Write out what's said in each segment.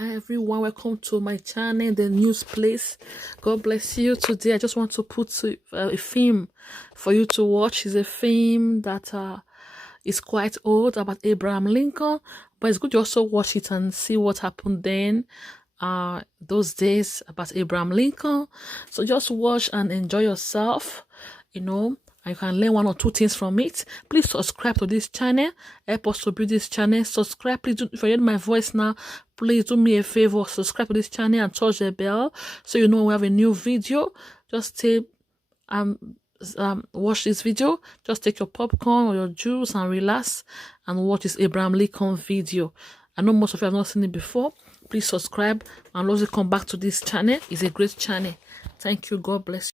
Hi everyone, welcome to my channel, the news place. God bless you. Today I just want to put a film for you to watch. It's a film that is quite old, about Abraham Lincoln, but it's good to also watch it and see what happened then, those days, about Abraham Lincoln. So just watch and enjoy yourself, you know. You can learn one or two things from it. Please subscribe to this channel. Help us to build this channel. Subscribe. Please do, if you hear my voice now, please do me a favor. Subscribe to this channel and touch the bell so you know when we have a new video. Just stay watch this video. Just take your popcorn or your juice and relax and watch this Abraham Lincoln video. I know most of you have not seen it before. Please subscribe and also come back to this channel. It's a great channel. Thank you. God bless you.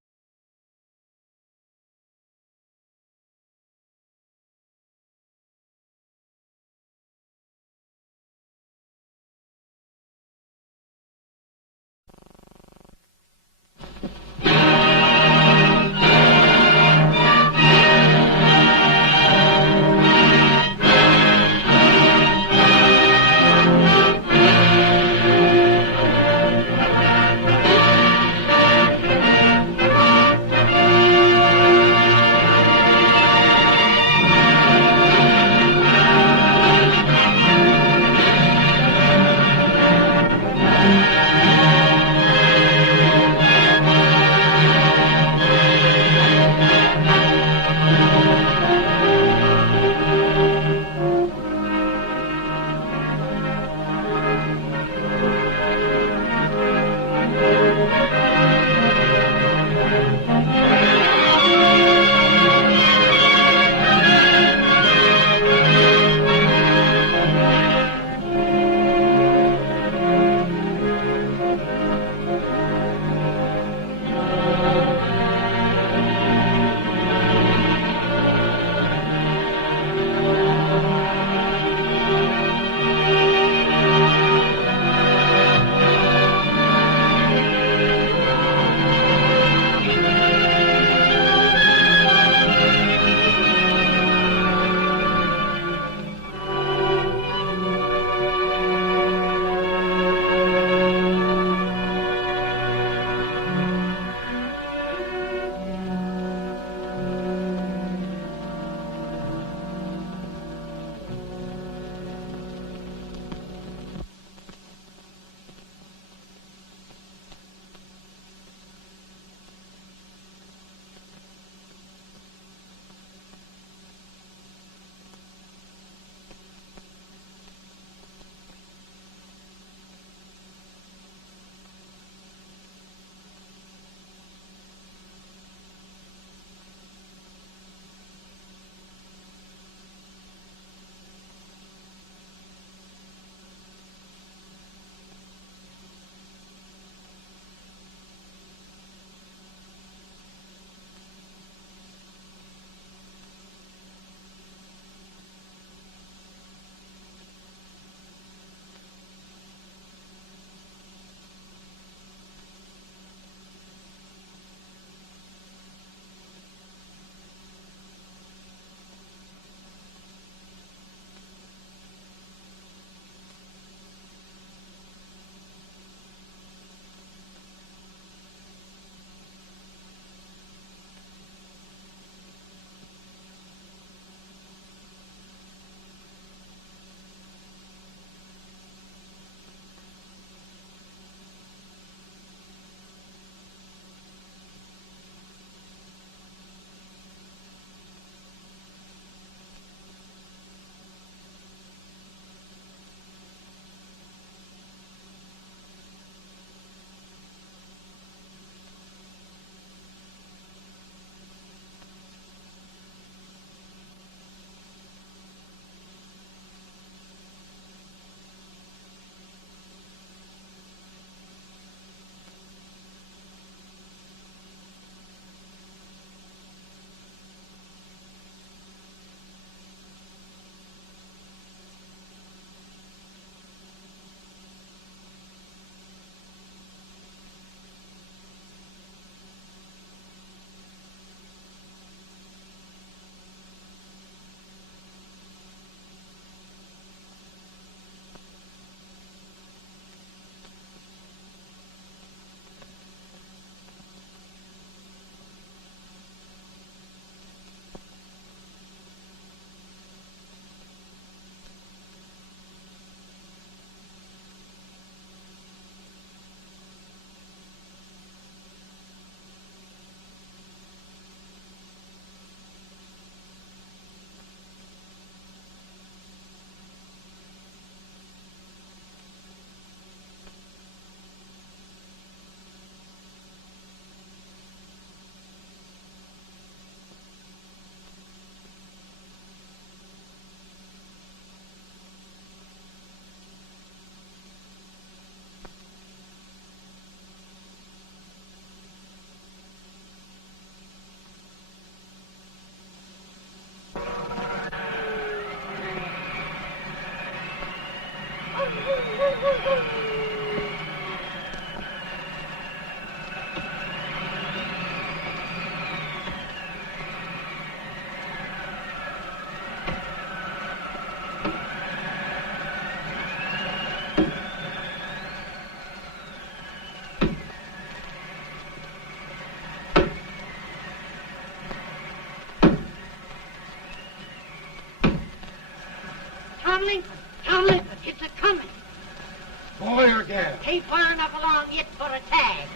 Boy or gal? Ain't far enough along yet for a tag.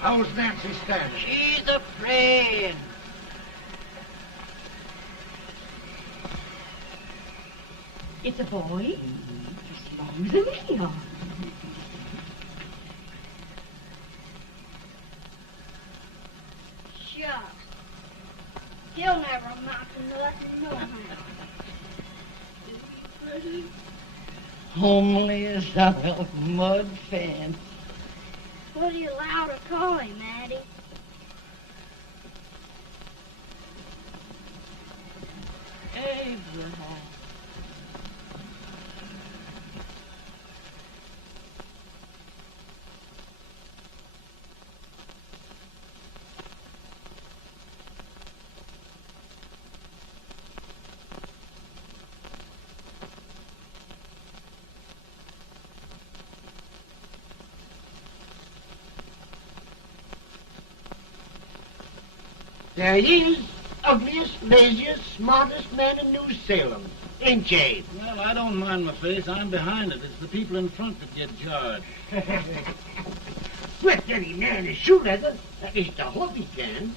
How's Nancy standing? She's a praying. It's a boy? Just long as a million. Shucks. He'll never amount to nothing, no how. Homely as a mud fan. What do you allow to call him, Maddie? Abraham. There he is, ugliest, laziest, smartest man in New Salem. Ain't Jay? Well, I don't mind my face. I'm behind it. It's the people in front that get jarred. Let any man his shoe leather. That is the hope he can.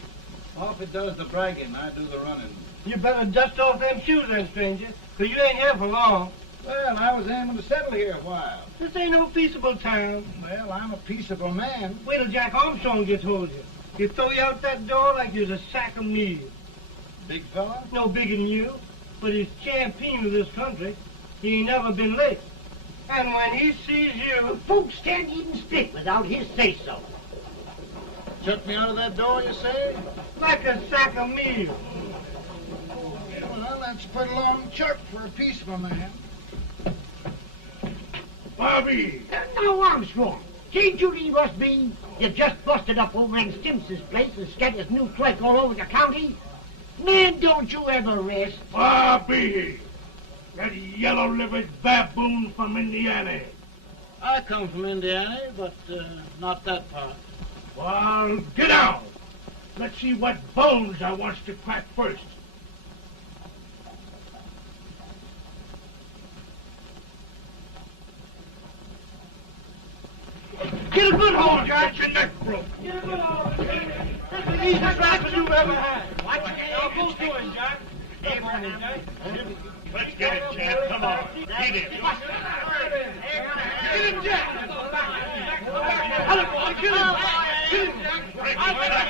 Off it does the bragging. I do the running. You better dust off them shoes then, stranger, 'cause you ain't here for long. Well, I was aiming to settle here a while. This ain't no peaceable town. Well, I'm a peaceable man. Wait till Jack Armstrong gets hold of you. He'll throw you out that door like you're a sack of meal. Big fella? No bigger than you, but he's champion of this country. He ain't never been licked. And when he sees you... Folks can't even speak without his say-so. Took me out of that door, you say? like a sack of meal. Well, that's pretty long chirp for a peaceful man. Bobby! Now, Armstrong, can't you leave us be? You just busted up old man Stimpson's place and scattered new clerk all over the county. Man, don't you ever rest. Bobby! That yellow-livered baboon from Indiana. I come from Indiana, but not that part. Well, get out. Let's see what bones I wants to crack first. Get a good hold, Jack. Get your neck broke. Get a good hold. That's the easiest rifle you've ever had. Watch it. Now, both doing, Jack. Abraham. Let's get it, Jack. Come on. Get it. Get him, Jack. Hello, boy. Kill him. Kill him, Jack. Break his back.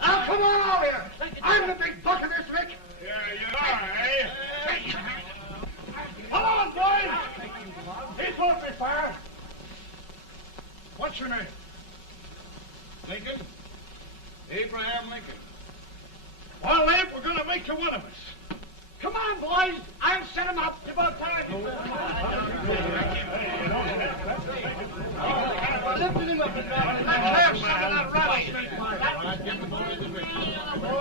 Now, come on over here. I'm the big buck of this lick. Yeah, you are, eh? Come on, boys. He's going to be fire. What's your name? Lincoln? Abraham Lincoln. Well, Lamp, we're going to make you one of us. Come on, boys. I'll set him up. It's about time. Lifting him up, Jack. Let's have some of that rattlesnake fire.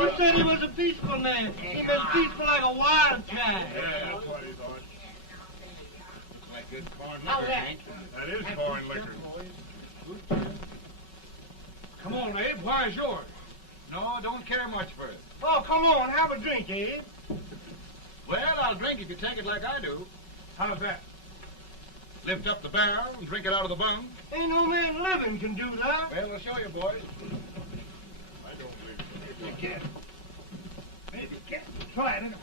You said he was a peaceful man. He was peaceful like a wildcat. Yeah, that's what he thought. Looks like good corn Now, liquor, Lamp. Hank. That is corn liquor. Come on, Abe. Where's yours? No, don't care much for it. Oh, come on. Have a drink, Abe. Well, I'll drink if you take it like I do. How's that? Lift up the barrel and drink it out of the bung. Ain't no man living can do that. Well, I'll show you, boys. I don't believe so. You can. Maybe you can. Try it anyway.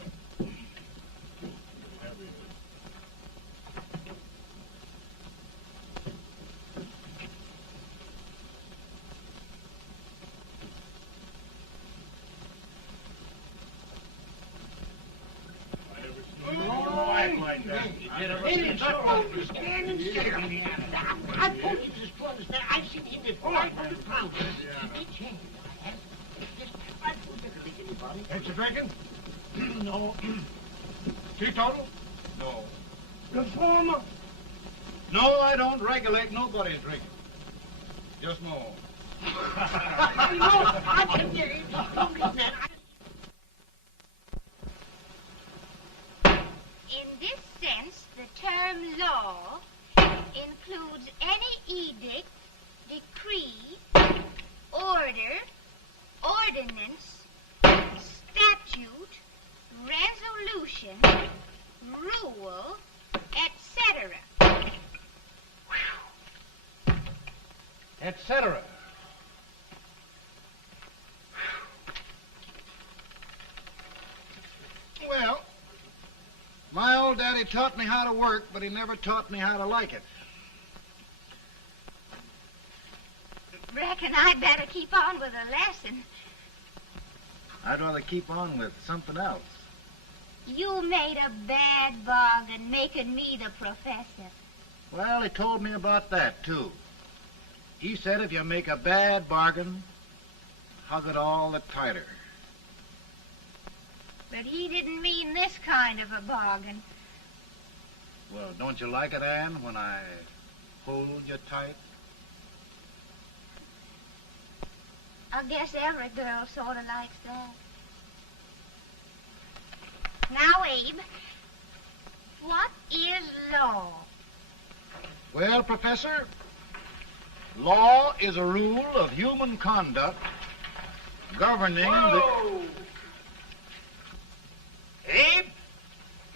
Like that. It's a stand and sit on the end. I told you this to understand. I've seen him at 500 pounds. Each hand I have. Just I put liquor like anybody. Ain't you drinking? No. Teetotal? No. Reformer. No, I don't regulate nobody's drinking. Just my own. In this sense, the term law includes any edict, decree, order, ordinance, statute, resolution, rule, etc. Etc. Well, my old daddy taught me how to work, but he never taught me how to like it. Reckon I'd better keep on with the lesson. I'd rather keep on with something else. You made a bad bargain making me the professor. Well, he told me about that, too. He said if you make a bad bargain, hug it all the tighter. But he didn't mean this kind of a bargain. Well, don't you like it, Anne, when I hold you tight? I guess every girl sort of likes that. Now, Abe, what is law? Well, Professor, law is a rule of human conduct governing Whoa! Abe,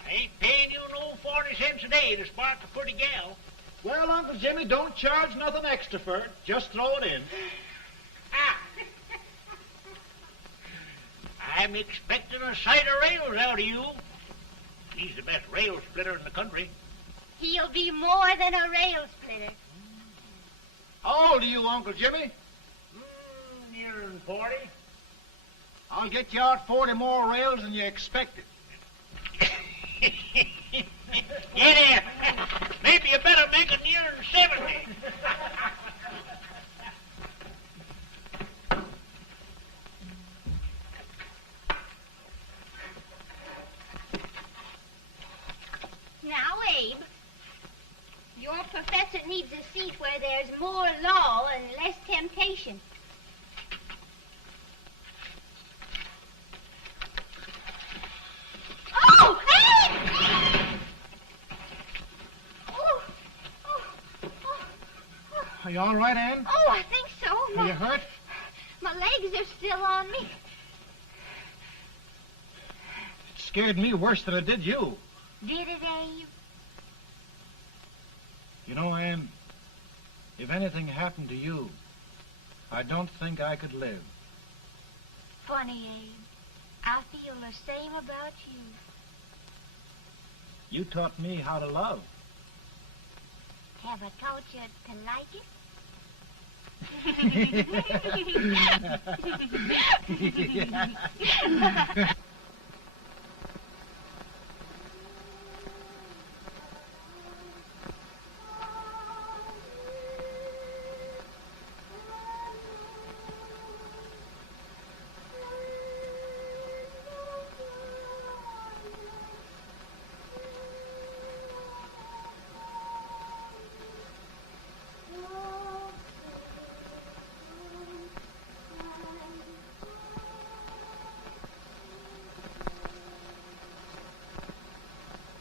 I ain't paying you no 40 cents a day to spark a pretty gal. Well, Uncle Jimmy, don't charge nothing extra for it. Just throw it in. Ah. I'm expecting a sight of rails out of you. He's the best rail splitter in the country. He'll be more than a rail splitter. How old are you, Uncle Jimmy? Nearer 40. I'll get you out 40 more rails than you expected. Get in. Maybe you better make it nearer 70. Now, Abe, your professor needs a seat where there's more law and less temptation. Oh, Abe! Are you all right, Anne? Oh, I think so. Are you hurt? My legs are still on me. It scared me worse than it did you. Did it, Abe? You know, Anne, if anything happened to you, I don't think I could live. Funny, Abe. I feel the same about you. You taught me how to love. Have I taught you to like it?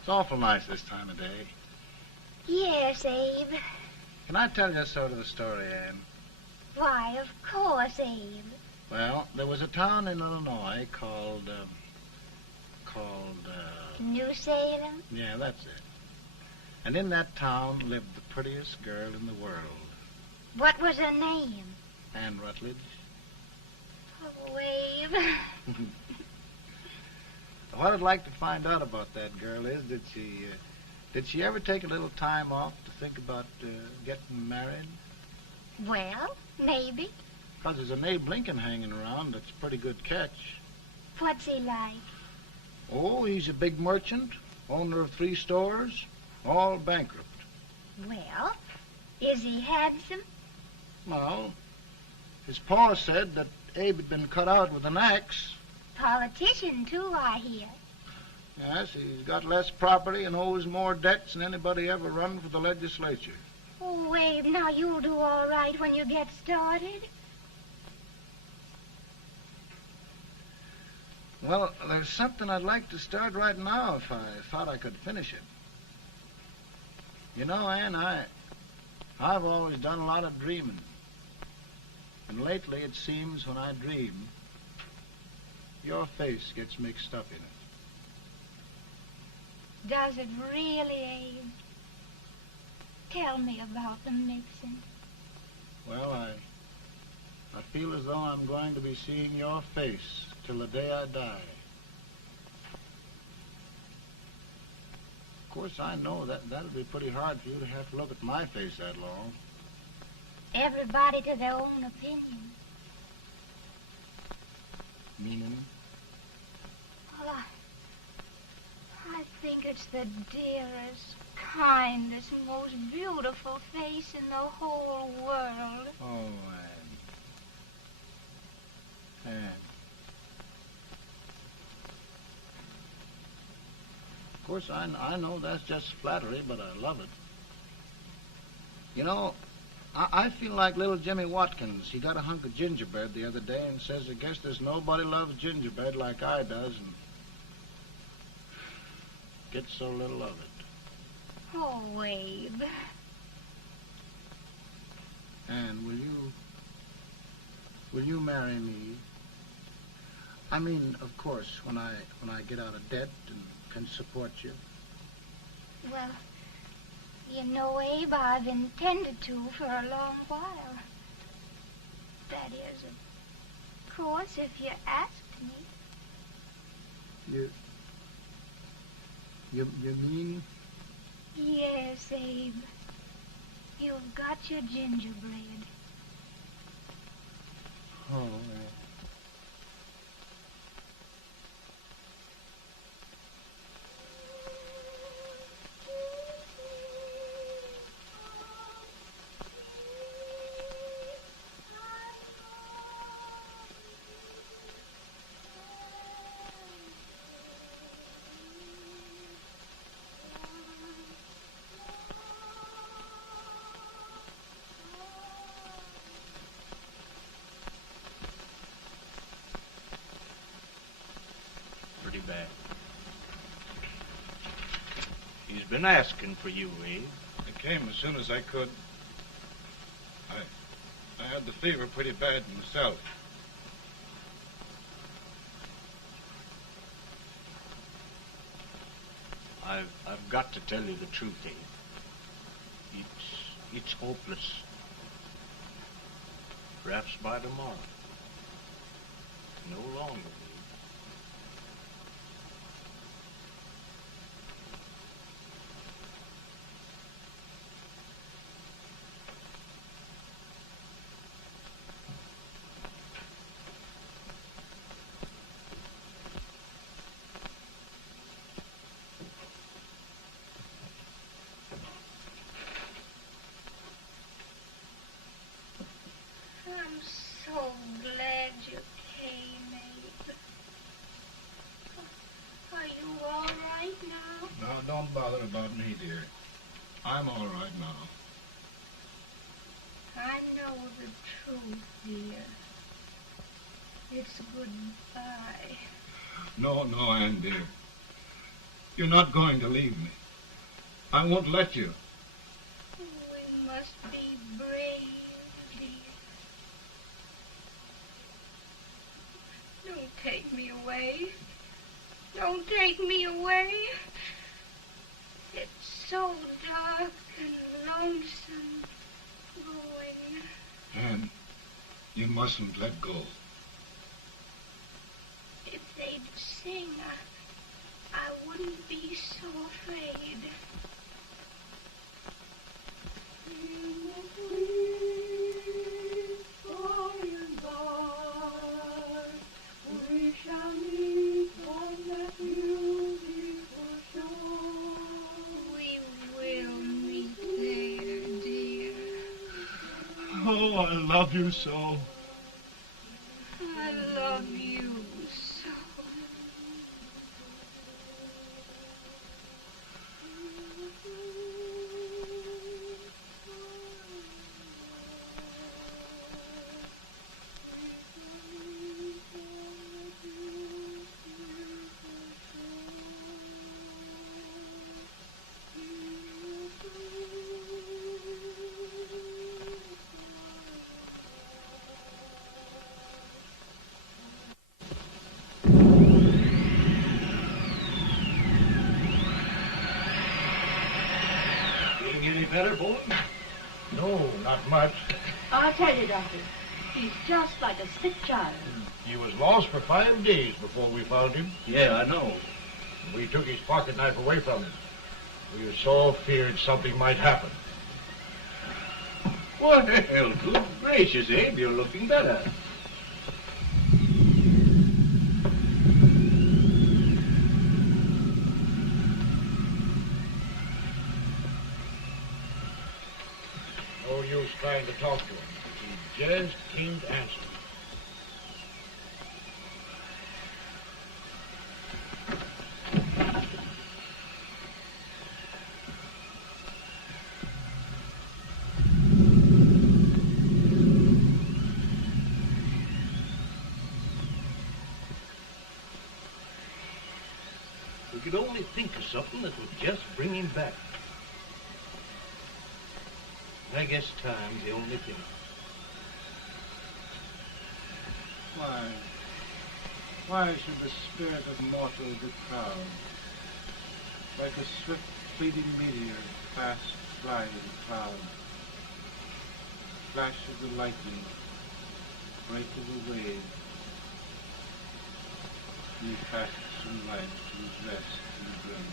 It's awful nice this time of day. Yes, Abe. Can I tell you sort of the story, Anne? Why, of course, Abe. Well, there was a town in Illinois called, New Salem? yeah, that's it. And in that town lived the prettiest girl in the world, What was her name? Anne Rutledge. Oh, Abe. What I'd like to find out about that girl is, did she ever take a little time off to think about getting married? Well, maybe. Because there's an Abe Lincoln hanging around that's a pretty good catch. What's he like? Oh, he's a big merchant, owner of 3 stores, all bankrupt. Well, is he handsome? Well, his pa said that Abe had been cut out with an axe. Politician, too, I hear. Yes, he's got less property and owes more debts than anybody ever run for the legislature. Oh, Abe, now you'll do all right when you get started. Well, there's something I'd like to start right now if I thought I could finish it. You know, Ann, I've always done a lot of dreaming. And lately it seems when I dream, your face gets mixed up in it. Does it really, Abe? Tell me about the mixing. Well, I feel as though I'm going to be seeing your face till the day I die. Of course, I know that'll be pretty hard for you to have to look at my face that long. Everybody to their own opinion. Meaning? Well, I think it's the dearest, kindest, most beautiful face in the whole world. Oh, Ann. Of course, I know that's just flattery, but I love it. You know, I feel like little Jimmy Watkins. He got a hunk of gingerbread the other day and says, I guess there's nobody loves gingerbread like I does, and gets so little of it. Oh, Abe. Ann, will you marry me? I mean, of course, when I get out of debt and can support you. Well, you know, Abe, I've intended to for a long while. That is, of course, if you asked me. You mean? Yes, Abe. You've got your gingerbread. Oh, Pretty bad. He's been asking for you, Abe. I came as soon as I could. I had the fever pretty bad myself. I've got to tell you the truth, Abe. It's hopeless. Perhaps by tomorrow. No longer, Abe. I'm so glad you came, Abe. Are you all right now? No, don't bother about me, dear. I'm all right now. I know the truth, dear. It's goodbye. No, Ann, dear. You're not going to leave me. I won't let you. We must be brave, dear. Don't take me away. Don't take me away. It's so dark and lonesome going. Ann, you mustn't let go. If they'd sing, I wouldn't be so afraid. We shall meet on that beautiful shore. We will meet there, dear. Oh, I love you so. I love you so. No, not much. I'll tell you, Doctor, he's just like a sick child. He was lost for 5 days before we found him. Yeah, I know. We took his pocket knife away from him. We were so feared something might happen. Well, good gracious, Abe, you're looking better. No use trying to talk to him. He just can't answer. We could only think of something that would just bring him back. I guess time's the only thing. Why should the spirit of mortal be proud? Like a swift fleeting meteor, fast flying cloud. Flash of the lightning, break of the wave. He passes from life to his rest in the grave.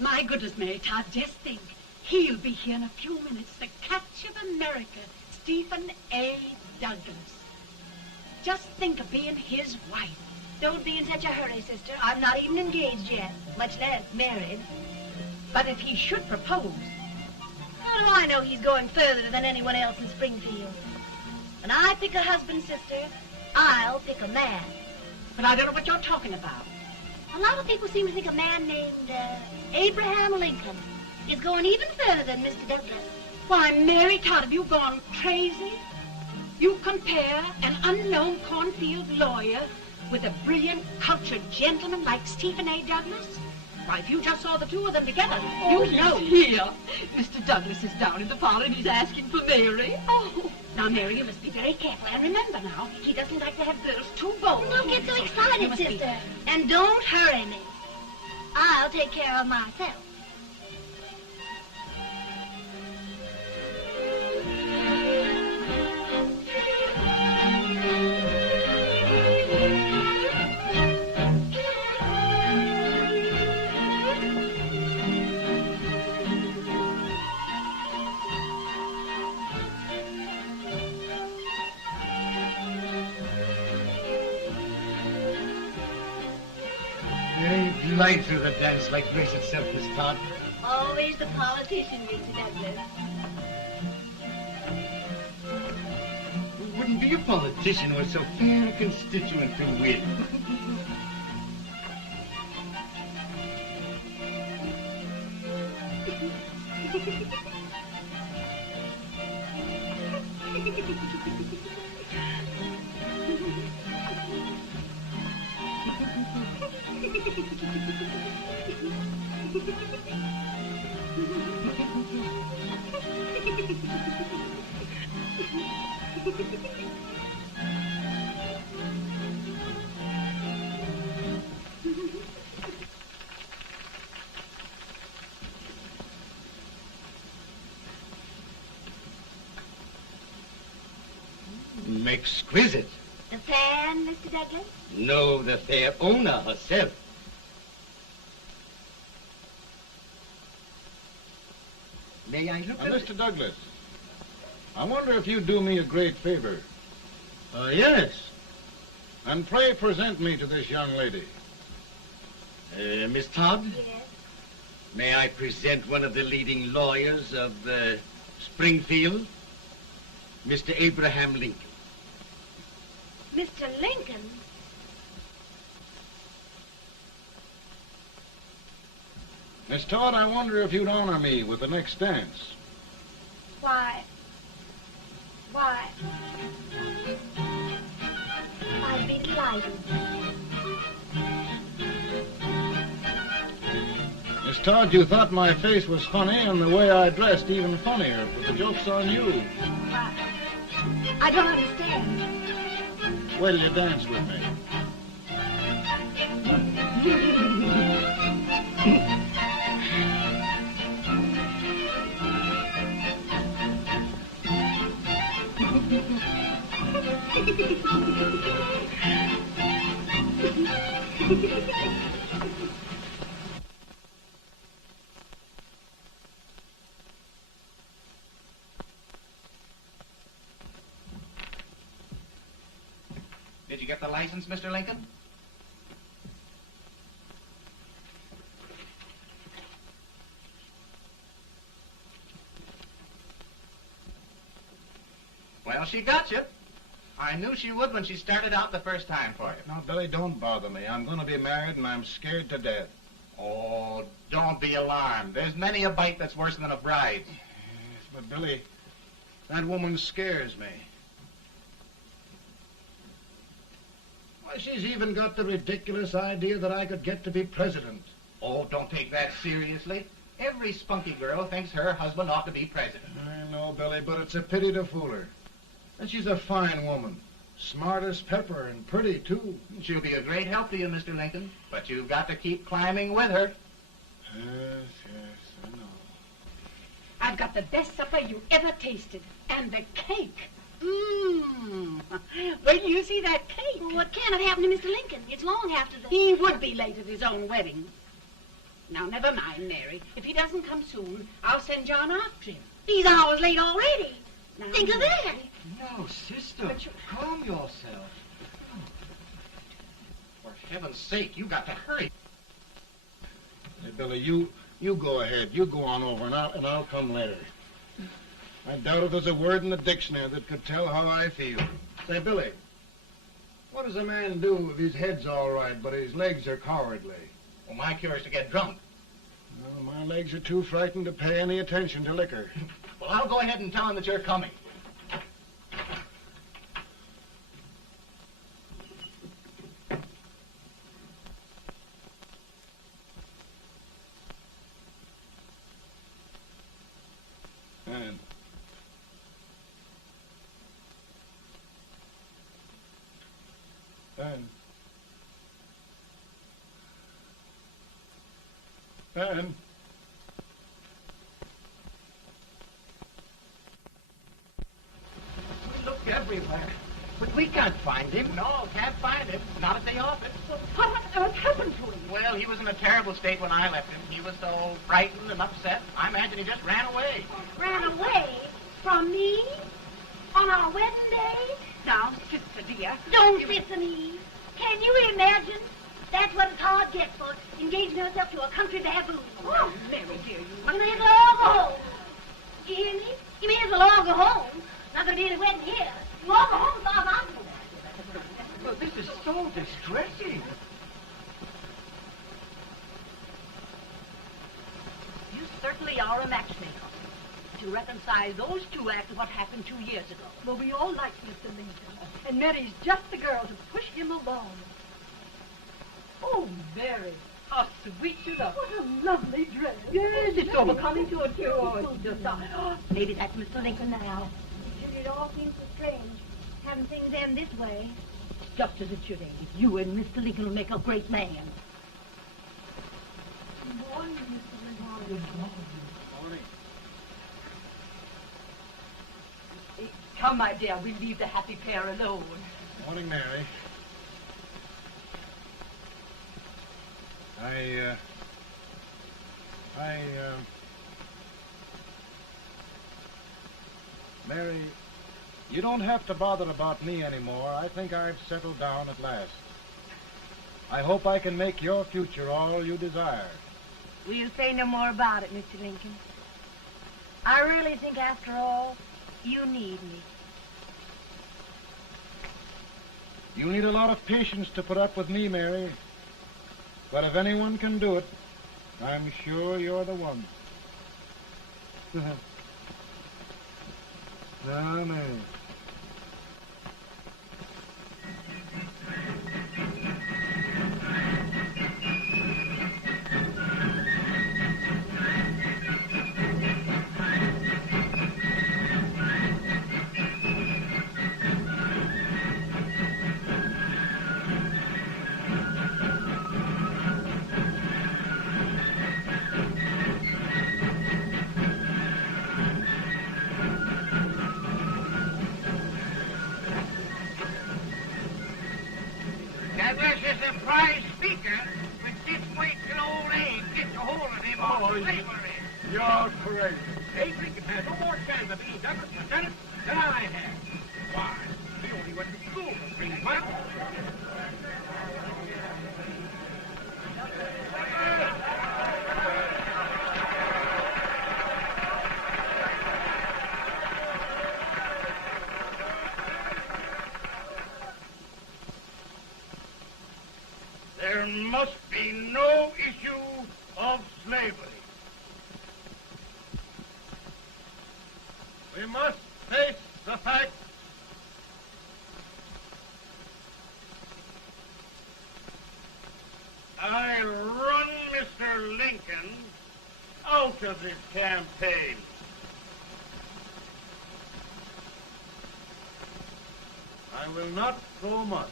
My goodness, Mary Todd, just think. He'll be here in a few minutes. The Catch of America, Stephen A. Douglas. Just think of being his wife. Don't be in such a hurry, sister. I'm not even engaged yet, much less married. But if he should propose... How do I know he's going further than anyone else in Springfield? When I pick a husband, sister, I'll pick a man. But I don't know what you're talking about. A lot of people seem to think a man named Abraham Lincoln is going even further than Mr. Douglas. Why, Mary Todd, have you gone crazy? You compare an unknown cornfield lawyer with a brilliant, cultured gentleman like Stephen A. Douglas? Why, if you just saw the two of them together, you'd know. Here. Mr. Douglas is down in the parlor and he's asking for Mary. Oh. Now, Mary, you must be very careful. And remember now, he doesn't like to have girls too bold. Don't get so You excited, must be- sister. And don't hurry me. I'll take care of myself. You glide through the dance like grace itself, Miss Todd. Always the politician, Mr. Douglas. It wouldn't be a politician with so fair a constituent to win. Exquisite. The fan, Mr. Douglas? No, the fair owner herself. May I look at it? Mr. Douglas, I wonder if you'd do me a great favor. Yes. And pray present me to this young lady. Miss Todd? Yes. May I present one of the leading lawyers of Springfield, Mr. Abraham Lincoln. Mr. Lincoln? Miss Todd, I wonder if you'd honor me with the next dance. Why? I'd be delighted. Miss Todd, you thought my face was funny and the way I dressed even funnier, but the joke's on you. I don't understand. Wait till you dance with me. Did you get the license, Mr. Lincoln? Well, she got you. I knew she would when she started out the first time for you. Now, Billy, don't bother me. I'm going to be married, and I'm scared to death. Oh, don't be alarmed. There's many a bite that's worse than a bride. Yes, but, Billy, that woman scares me. Why, she's even got the ridiculous idea that I could get to be president. Oh, don't take that seriously. Every spunky girl thinks her husband ought to be president. I know, Billy, but it's a pity to fool her. And she's a fine woman. Smart as pepper and pretty, too. She'll be a great help to you, Mr. Lincoln. But you've got to keep climbing with her. Yes, I know. I've got the best supper you ever tasted. And the cake. Mmm. Wait till you see that cake. Well, what can have happened to Mr. Lincoln? It's long after the... He would be late at his own wedding. Now, never mind, Mary. If he doesn't come soon, I'll send John after him. He's hours late already. Now, Think of that. Mary. No, sister. But you- Calm yourself. For heaven's sake, you got to hurry. Hey, Billy, you go ahead. You go on over, and I'll come later. I doubt if there's a word in the dictionary that could tell how I feel. Say, Billy, what does a man do if his head's all right, but his legs are cowardly? Well, my cure is to get drunk. Well, my legs are too frightened to pay any attention to liquor. Well, I'll go ahead and tell him that you're coming. Anne. We looked everywhere, but we can't find him. No, can't find him. Not at the office. Well, what on earth happened to him? Well, he was in a terrible state when I left him. He was so frightened and upset. I imagine he just ran away. Ran away from me on our wedding day? Now, sister dear. Don't listen, Eve. Can you imagine? That's what it's hard gets for engaging herself to a country baboon. Oh, Mary dear, You may as well all go home. Do you hear me? You may as well all go home. Not gonna be any wedding here. You all go home as far as I'm concerned. Well, this is so distressing. You certainly are a matchmaker. To reconcile those two after what happened 2 years ago. Well, we all like Mr. Lincoln. And Mary's just the girl to push him along. Oh, Mary, how sweet you look. What a lovely dress. Yes, it's so becoming to it, too. Oh, it's just, maybe that's Mr. Lincoln now. It all seems so strange, having things end this way. Just as it should end. You and Mr. Lincoln will make a great man. Good morning, Mr. Lincoln. Good morning. Morning. Come, my dear, we'll leave the happy pair alone. Morning, Mary. Mary, you don't have to bother about me anymore. I think I've settled down at last. I hope I can make your future all you desire. We'll say no more about it, Mr. Lincoln. I really think, after all, you need me. You need a lot of patience to put up with me, Mary. But if anyone can do it, I'm sure you're the one. Now, Mary. Douglas is a prize speaker, but just wait till old Abe gets a hold of him on slavery. You're crazy. Abe Lincoln has no more chance of being Douglas Lieutenant than I have. Why? He only went to school for 3 months. There must be no issue of slavery. We must face the fact I run Mr. Lincoln out of this campaign. I will not throw much.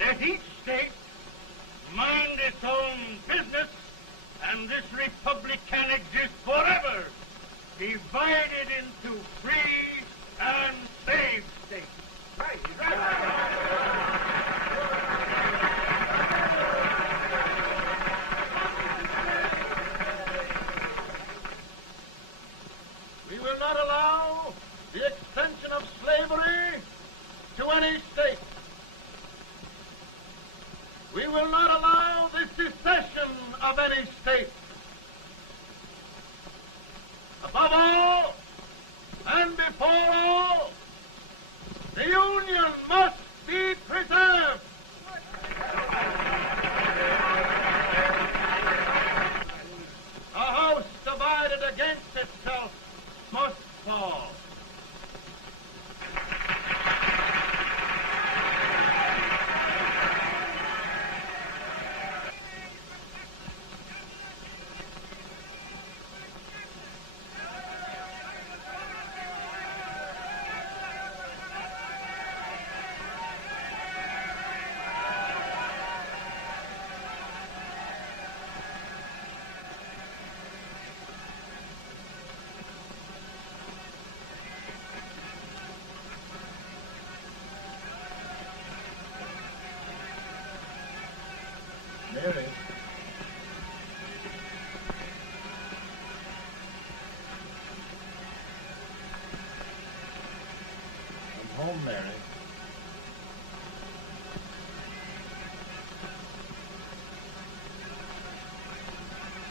Let each state mind its own business, and this republic can exist forever, divided into free and slave states. Right. We will not allow the extension of slavery to any state. We will not allow the secession of any state. Above all, and before all, the Union must be preserved. A house divided against itself must fall.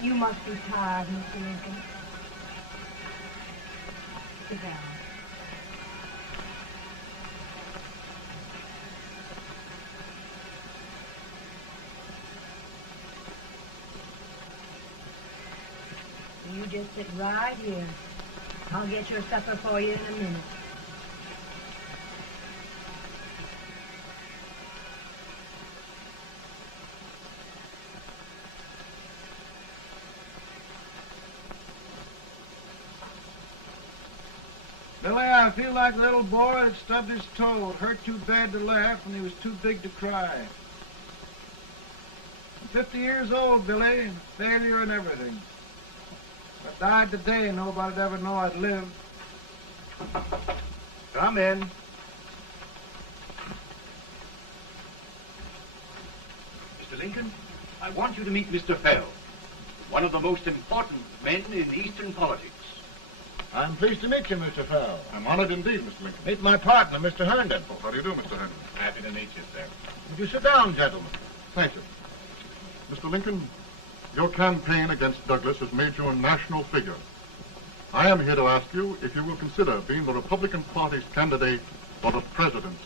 You must be tired, Mr. Lincoln. Sit down. You just sit right here. I'll get your supper for you in a minute. Billy, I feel like a little boy that stubbed his toe. It hurt too bad to laugh and he was too big to cry. I'm 50 years old, Billy, failure and everything. If I died today, nobody'd ever know I'd lived. Come in. Mr. Lincoln, I want you to meet Mr. Fell, one of the most important men in Eastern politics. I'm pleased to meet you, Mr. Fell. I'm honored indeed, Mr. Lincoln. Meet my partner, Mr. Herndon. Oh, how do you do, Mr. Herndon? Happy to meet you, sir. Would you sit down, gentlemen? Thank you. Mr. Lincoln, your campaign against Douglas has made you a national figure. I am here to ask you if you will consider being the Republican Party's candidate for the presidency.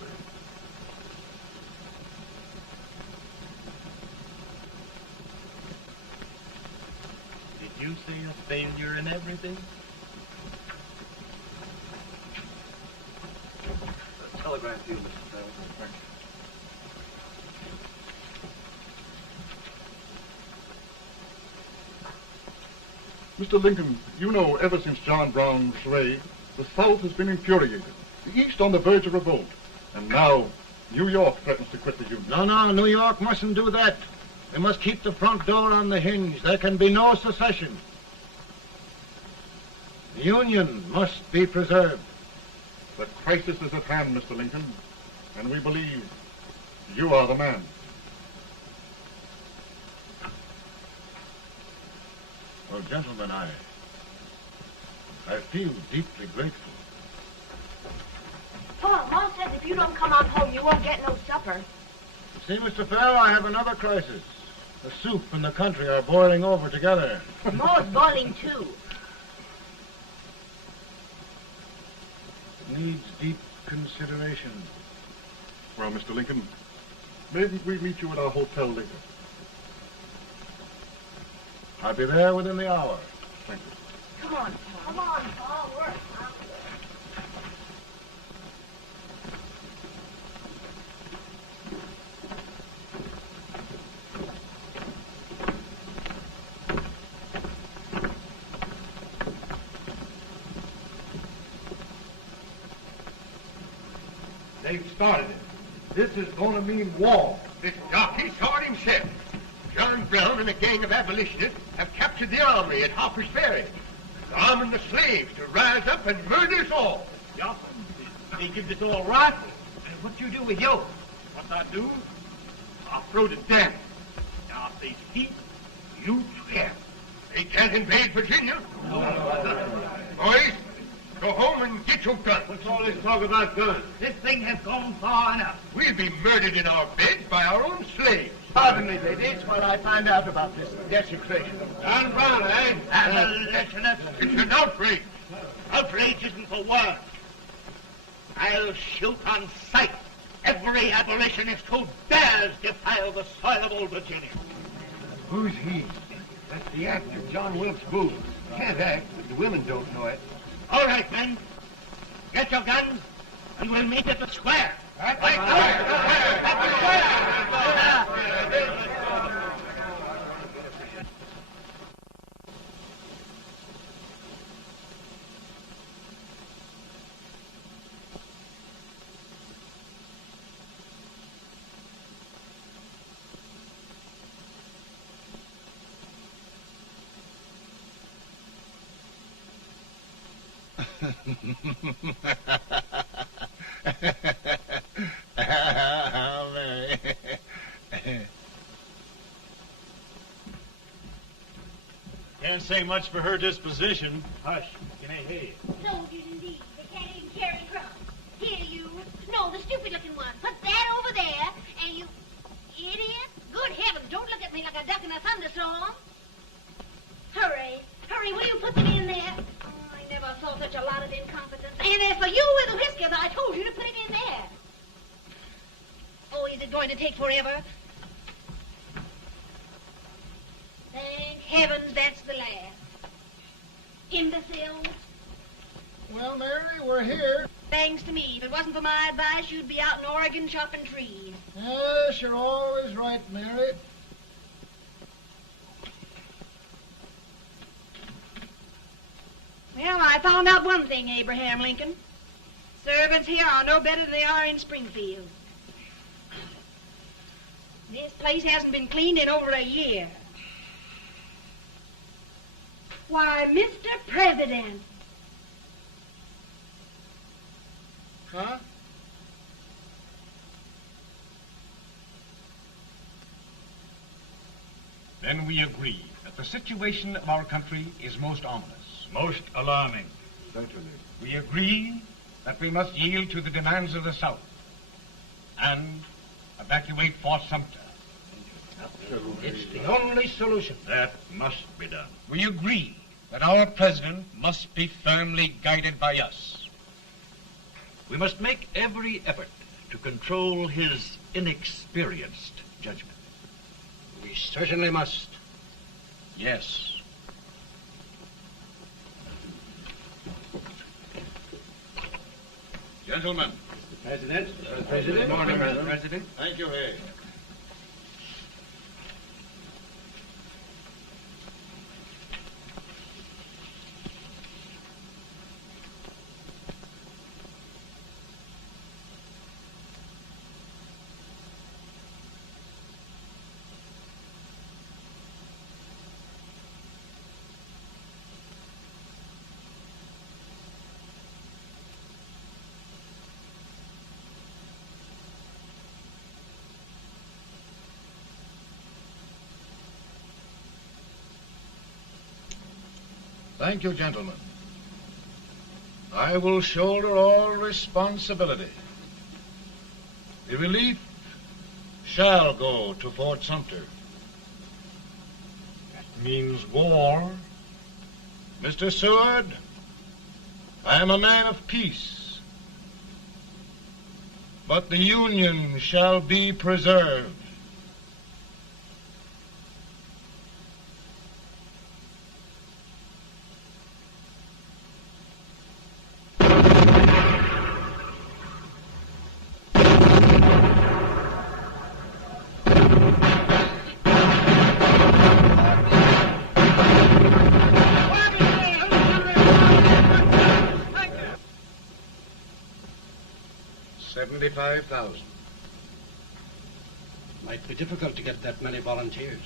Did you say a failure in everything? A telegram to you, Mr. Fell. Thank you. Mr. Lincoln, you know ever since John Brown's raid, the South has been infuriated, the East on the verge of revolt, and now New York threatens to quit the Union. No, New York mustn't do that. They must keep the front door on the hinge. There can be no secession. The Union must be preserved. The crisis is at hand, Mr. Lincoln, and we believe you are the man. Well, gentlemen, I feel deeply grateful. Paul, Mom says if you don't come on home, you won't get no supper. See, Mr. Fell, I have another crisis. The soup and the country are boiling over together. More's boiling, too. It needs deep consideration. Well, Mr. Lincoln, maybe we meet you at our hotel later. I'll be there within the hour. Thank you. Come on, Paul. Come on, Paul. We're hungry. They've started it. This is going to mean war. This jockey saw it himself. John Brown and a gang of abolitionists have captured the armory at Harper's Ferry, arming the slaves to rise up and murder us all. Yup. They give us all rifles. And what you do with yours? What I do? I'll throw the damn. Now, if they speak, You swear. They can't invade Virginia. Boys, go home and get your guns. what's all this talk about guns? This thing has gone far enough. We'll be murdered in our beds by our own slaves. Pardon me, ladies, while I find out about this desecration. John Brown, eh? Abolitionist. It's an outrage. Outrage isn't the word. I'll shoot on sight every abolitionist who dares defile the soil of old Virginia. Who's he? That's the actor, John Wilkes Booth. Can't act, but the women don't know it. All right, men. Get your guns, and we'll meet at the square. At the square! Can't say much for her disposition. Hush, can I hear you? Soldiers indeed. They can't even carry crumbs. Here, you. No, the stupid-looking one. Put that over there, and you... Idiot. Good heavens, don't look at me like a duck in a thunderstorm. And as for you with the whiskers, I told you to put it in there. Oh, is it going to take forever? Thank heavens that's the last. Imbecile. Well, Mary, we're here. Thanks to me. If it wasn't for my advice, you'd be out in Oregon chopping trees. Yes, you're always right, Mary. Well, I found out one thing, Abraham Lincoln. Servants here are no better than they are in Springfield. This place hasn't been cleaned in over a year. Why, Mr. President. Huh? Then we agree that the situation of our country is most ominous. Most alarming. Certainly. We agree that we must yield to the demands of the South and evacuate Fort Sumter. It's the only solution. That must be done. We agree that our president must be firmly guided by us. We must make every effort to control his inexperienced judgment. We certainly must. Yes. Gentlemen. President. President. Good morning, President. President. Thank you, Hay. Thank you, gentlemen. I will shoulder all responsibility. The relief shall go to Fort Sumter. That means war. Mr. Seward, I am a man of peace, but the Union shall be preserved. $75,000. Might be difficult to get that many volunteers.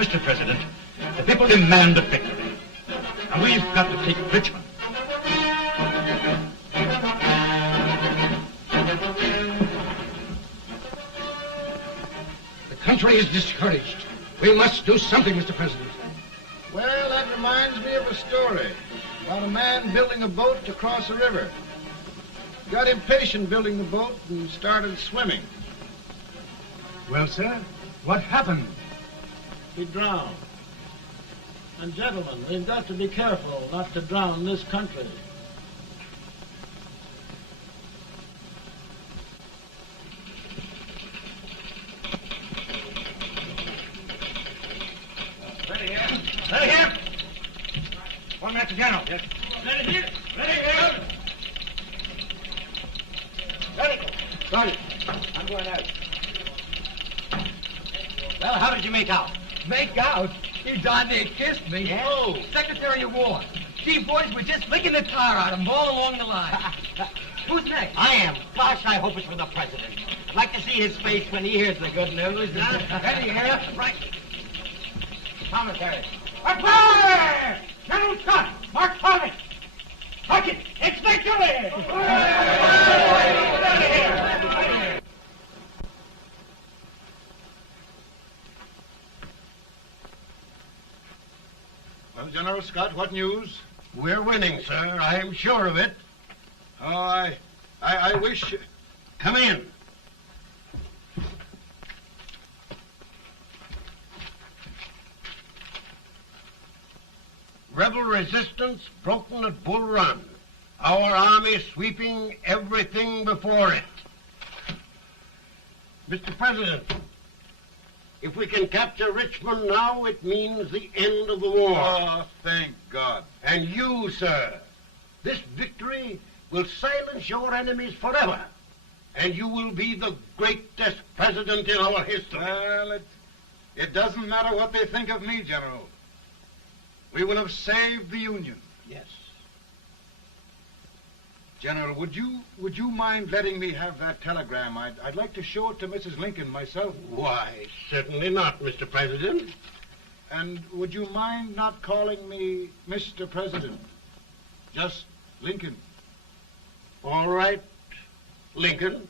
Mr. President, the people demand a victory. And we've got to take Richmond. The country is discouraged. We must do something, Mr. President. Well, that reminds me of a story about a man building a boat to cross a river. He got impatient building the boat and started swimming. Well, sir, what happened? He drowned. And gentlemen, we've got to be careful not to drown this country. Ready here. Ready here. 1 minute to General. Yes. Ready here. Ready here. Ready. Sergeant. I'm going out. Well, how did you make out? Make out? He darn near kissed me. Yeah? Oh, Secretary of War. Gee, boys, we're just licking the tar out of him all along the line. Who's next? I am. Gosh, I hope it's for the president. I'd like to see his face when he hears the good news. Ready here. Right. Commissary. Fire! General Scott! Mark Thomas! Sergeant, it's victory! Well, General Scott, what news? We're winning, sir. I'm sure of it. Oh, I wish... Come in. Rebel resistance broken at Bull Run. Our army sweeping everything before it. Mr. President, if we can capture Richmond now, it means the end of the war. Oh, thank God. And you, sir, this victory will silence your enemies forever. And you will be the greatest president in our history. Well, it doesn't matter what they think of me, General. We will have saved the Union. Yes. General, would you mind letting me have that telegram? I'd like to show it to Mrs. Lincoln myself. Why, certainly not, Mr. President. And would you mind not calling me Mr. President? Just Lincoln. All right, Lincoln.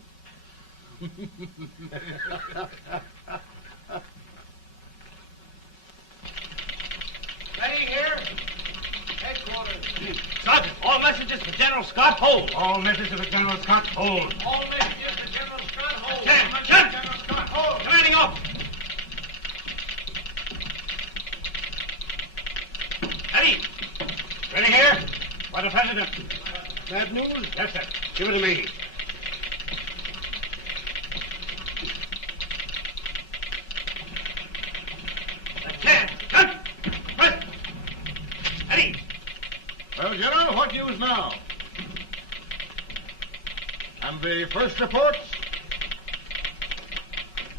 Ready here. Headquarters. Sergeant, all messages for General Scott, hold. All messages for General Scott, hold. All messages for General Scott, hold. General Scott, hold. Commanding officer. Ready. Ready here? For the president. Bad news? Yes, sir. Give it to me. Ready. Well, General, what news now? And the first reports?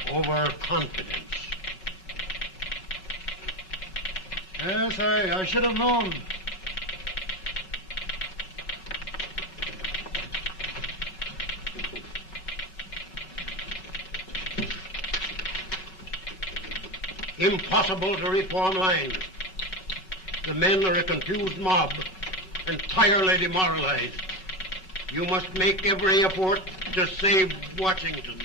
Overconfidence. Yes, I should have known. Impossible to reform lines. The men are a confused mob, entirely demoralized. You must make every effort to save Washington.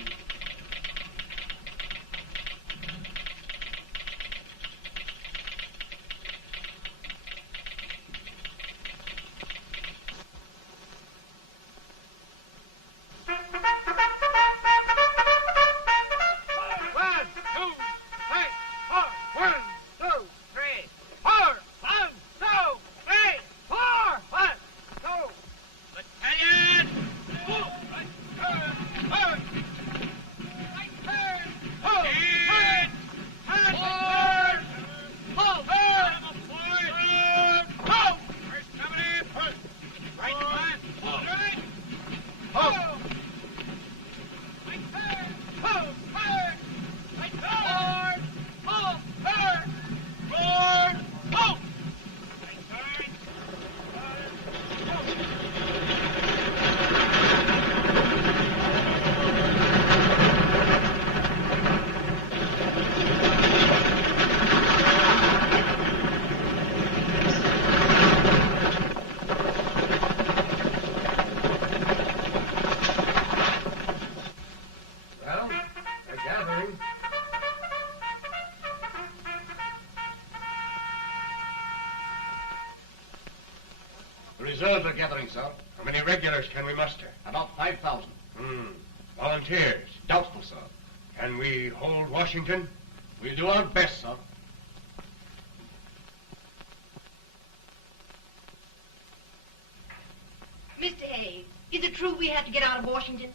reserves are gathering, sir. How many regulars can we muster? About 5,000. Volunteers? Doubtful, sir. Can we hold Washington? We'll do our best, sir. Mr. Hayes, is it true we have to get out of Washington?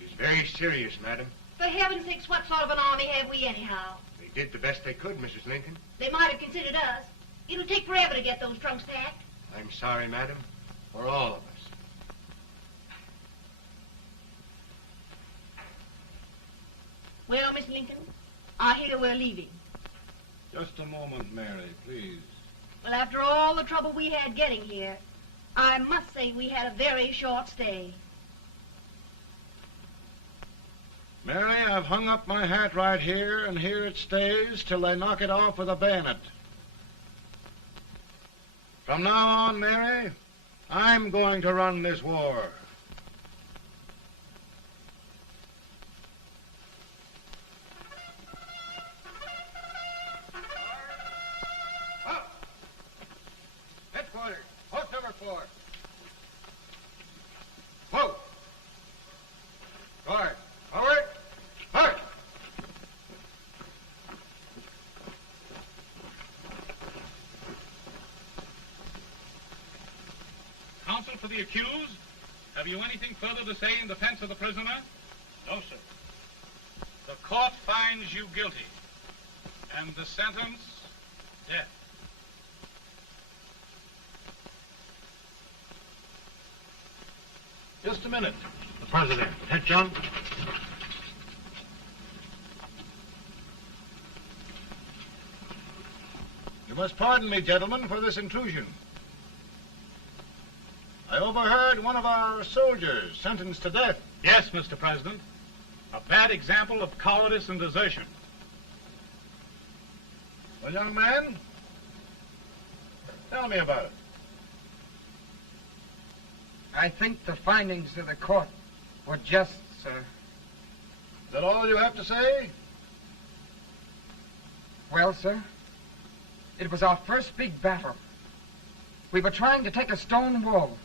It's very serious, madam. For heaven's sakes, what sort of an army have we anyhow? They did the best they could, Mrs. Lincoln. They might have considered us. It'll take forever to get those trunks packed. I'm sorry, madam, for all of us. Well, Miss Lincoln, I hear we're leaving. Just a moment, Mary, please. Well, after all the trouble we had getting here, I must say we had a very short stay. Mary, I've hung up my hat right here, and here it stays till they knock it off with a bayonet. From now on, Mary, I'm going to run this war. Headquarters, post number 4. Whoa! Guard, forward, march! Counsel for the accused, have you anything further to say in defense of the prisoner? No, sir. The court finds you guilty, and the sentence, death. Just a minute. The president. Head, John. You must pardon me, gentlemen, for this intrusion. I overheard one of our soldiers sentenced to death. Yes, Mr. President. A bad example of cowardice and desertion. Well, young man, tell me about it. I think the findings of the court were just, sir. Is that all you have to say? Well, sir, it was our first big battle. We were trying to take a stone wall.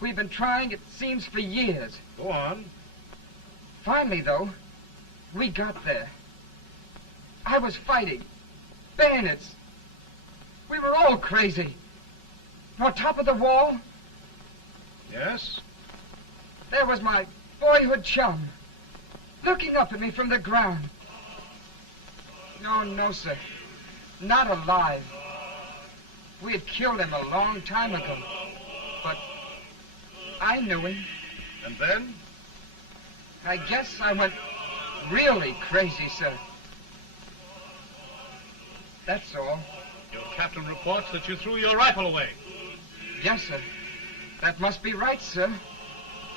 We've been trying, it seems, for years. Go on. Finally, though, we got there. I was fighting. Bayonets. We were all crazy. On top of the wall, Yes? there was my boyhood chum, looking up at me from the ground. No, sir. Not alive. We had killed him a long time ago. But I knew him. And then? I guess I went really crazy, sir. That's all. Your captain reports that you threw your rifle away. Yes, sir. That must be right, sir.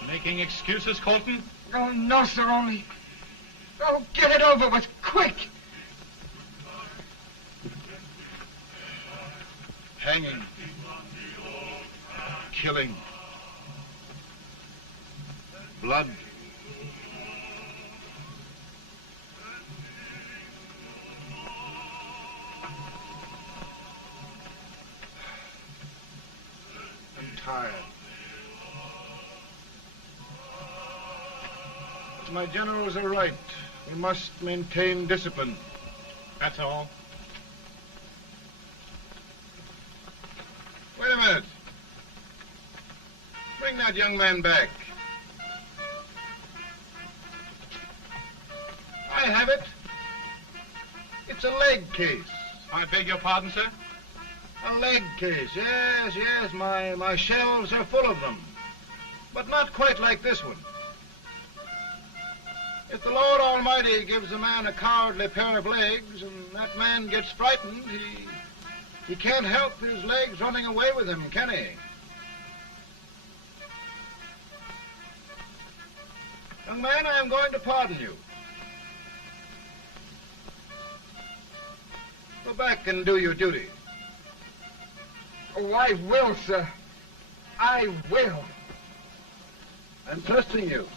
Making excuses, Colton? Oh, no, sir, only... Oh, get it over with, quick! Hanging. Killing. Blood. I'm tired. My generals are right. We must maintain discipline. That's all. Wait a minute. Bring that young man back. I have it. It's a leg case. I beg your pardon, sir? A leg case, yes. My shelves are full of them. But not quite like this one. If the Lord Almighty gives a man a cowardly pair of legs and that man gets frightened, he can't help his legs running away with him, can he? Young man, I am going to pardon you. Go back and do your duty. Oh, I will, sir. I will. I'm trusting you.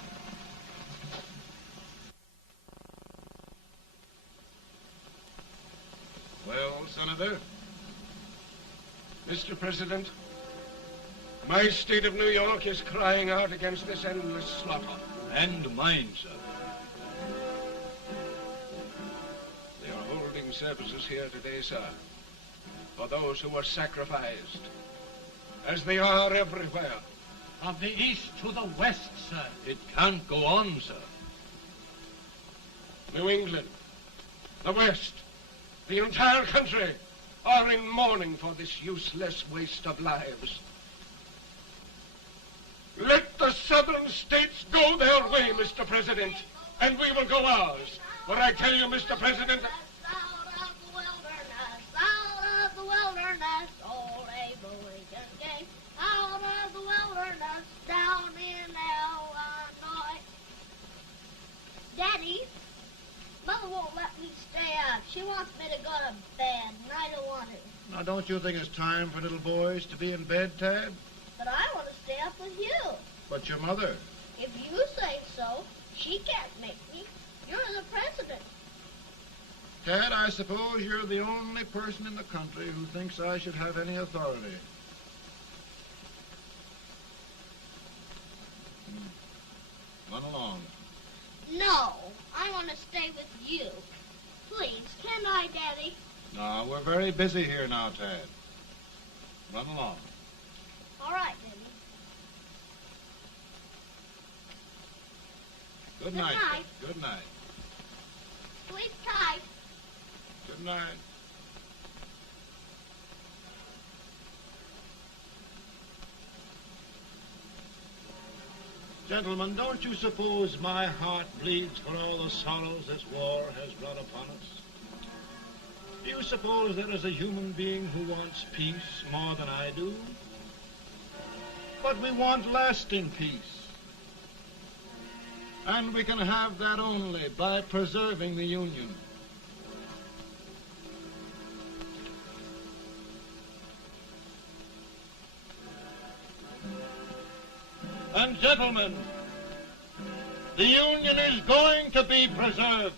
Well, Senator? Mr. President, My state of New York is crying out against this endless slaughter. And mine, sir. They are holding services here today, sir, for those who were sacrificed, as they are everywhere. From the east to the west, sir. It can't go on, sir. New England, the West, the entire country are in mourning for this useless waste of lives. Let the southern states go their way, Mr. President, and we will go ours. For I tell you, Mr. President, Out of the wilderness, old Abe Lincoln came. Out of the wilderness, down in Illinois. Daddy, Mother won't let me stay up. She wants me to go to bed, and I don't want to. Now, don't you think it's time for little boys to be in bed, Tad? But I want to stay up with you. But your mother. If you say so, she can't make me. You're the president. Tad, I suppose you're the only person in the country who thinks I should have any authority. Run along. No, I want to stay with you. Please, can I, Daddy? No, we're very busy here now, Tad. Run along. All right, Daddy. Good Good night. night. Good night. Sleep tight. Good night. Gentlemen, don't you suppose my heart bleeds for all the sorrows this war has brought upon us? Do you suppose there is a human being who wants peace more than I do? But we want lasting peace. And we can have that only by preserving the Union. And gentlemen, the Union is going to be preserved.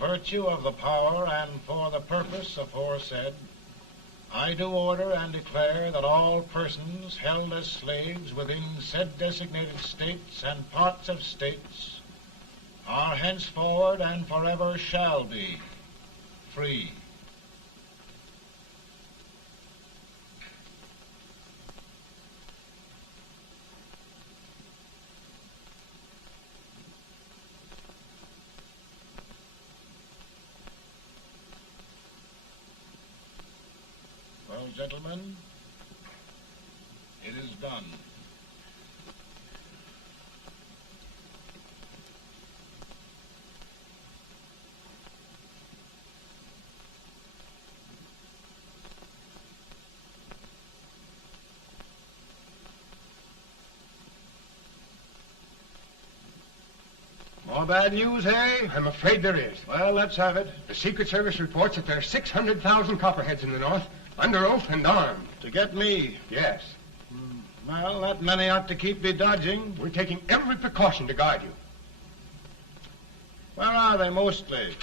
Virtue of the power and for the purpose aforesaid, I do order and declare that all persons held as slaves within said designated states and parts of states are henceforward and forever shall be free. Well, gentlemen, it is done. More bad news, eh? I'm afraid there is. Well, let's have it. The Secret Service reports that there are 600,000 copperheads in the North, under oath and armed. To get me? Yes. Well, that many ought to keep me dodging. We're taking every precaution to guard you. Where are they mostly?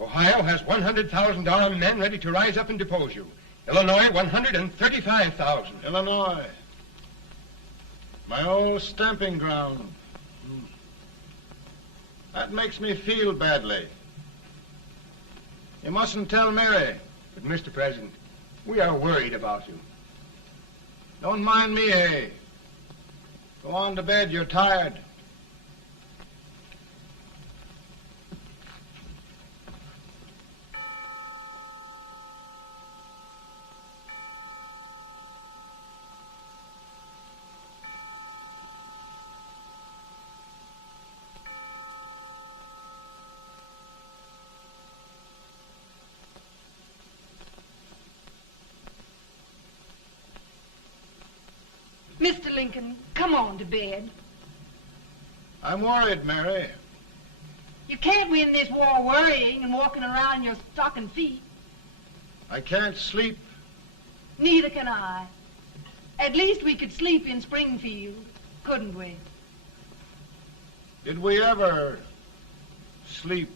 Ohio has 100,000 armed men ready to rise up and depose you. Illinois, 135,000. Illinois. My old stamping ground. That makes me feel badly. You mustn't tell Mary. But, Mr. President, we are worried about you. Don't mind me, eh? Go on to bed. You're tired. Mr. Lincoln, come on to bed. I'm worried, Mary. You can't win this war worrying and walking around in your stocking feet. I can't sleep. Neither can I. At least we could sleep in Springfield, couldn't we? Did we ever sleep?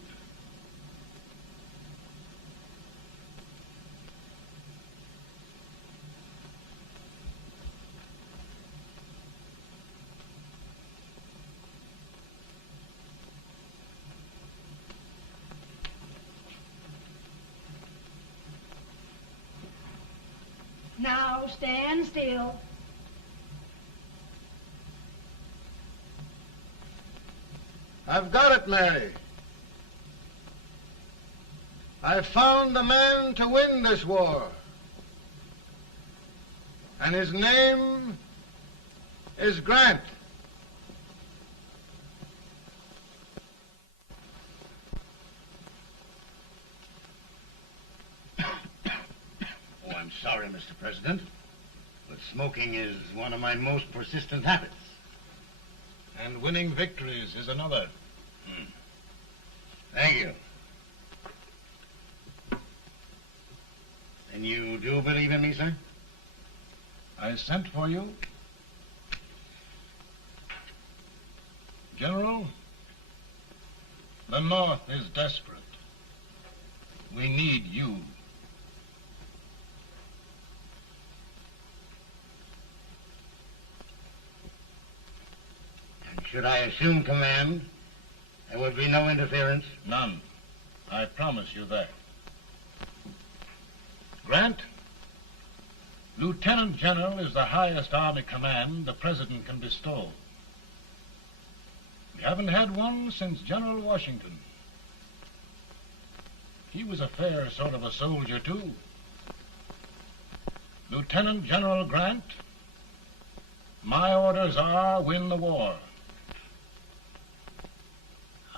Now stand still. I've got it, Mary. I've found the man to win this war. And his name is Grant. Oh, I'm sorry, Mr. President, but smoking is one of my most persistent habits. And winning victories is another. Thank you. Then you do believe in me, sir? I sent for you. General, the North is desperate. We need you. And should I assume command, there would be no interference? None. I promise you that. Grant, Lieutenant General is the highest Army command the President can bestow. We haven't had one since General Washington. He was a fair sort of a soldier, too. Lieutenant General Grant, my orders are win the war.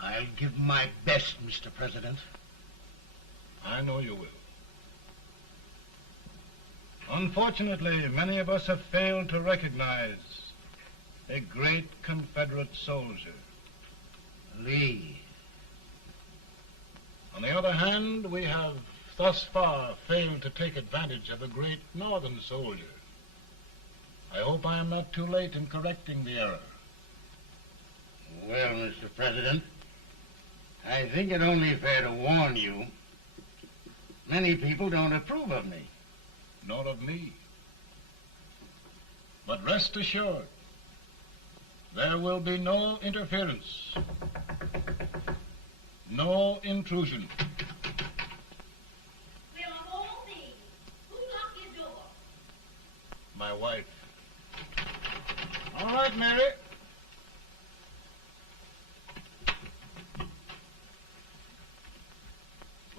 I'll give my best, Mr. President. I know you will. Unfortunately, many of us have failed to recognize a great Confederate soldier, Lee. On the other hand, we have thus far failed to take advantage of a great Northern soldier. I hope I am not too late in correcting the error. Well, Mr. President, I think it only fair to warn you. Many people don't approve of me. Nor of me. But rest assured, there will be no interference, no intrusion. Well, of all things, who locked your door? My wife. All right, Mary.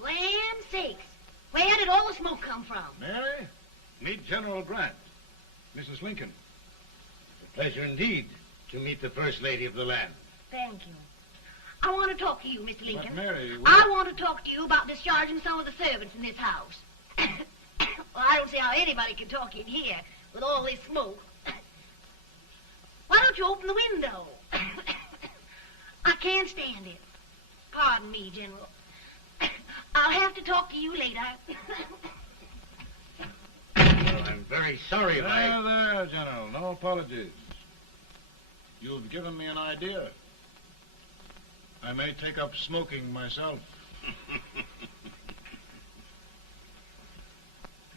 Land sakes, where did all the smoke come from? Mary, meet General Grant. Mrs. Lincoln. It's a pleasure indeed to meet the First Lady of the land. Thank you. I want to talk to you, Mr. Lincoln. But Mary, I want to talk to you about discharging some of the servants in this house. Well, I don't see how anybody can talk in here with all this smoke. Why don't you open the window? I can't stand it. Pardon me, General. I'll have to talk to you later. Well, I'm very sorry if I... There, General. No apologies. You've given me an idea. I may take up smoking myself.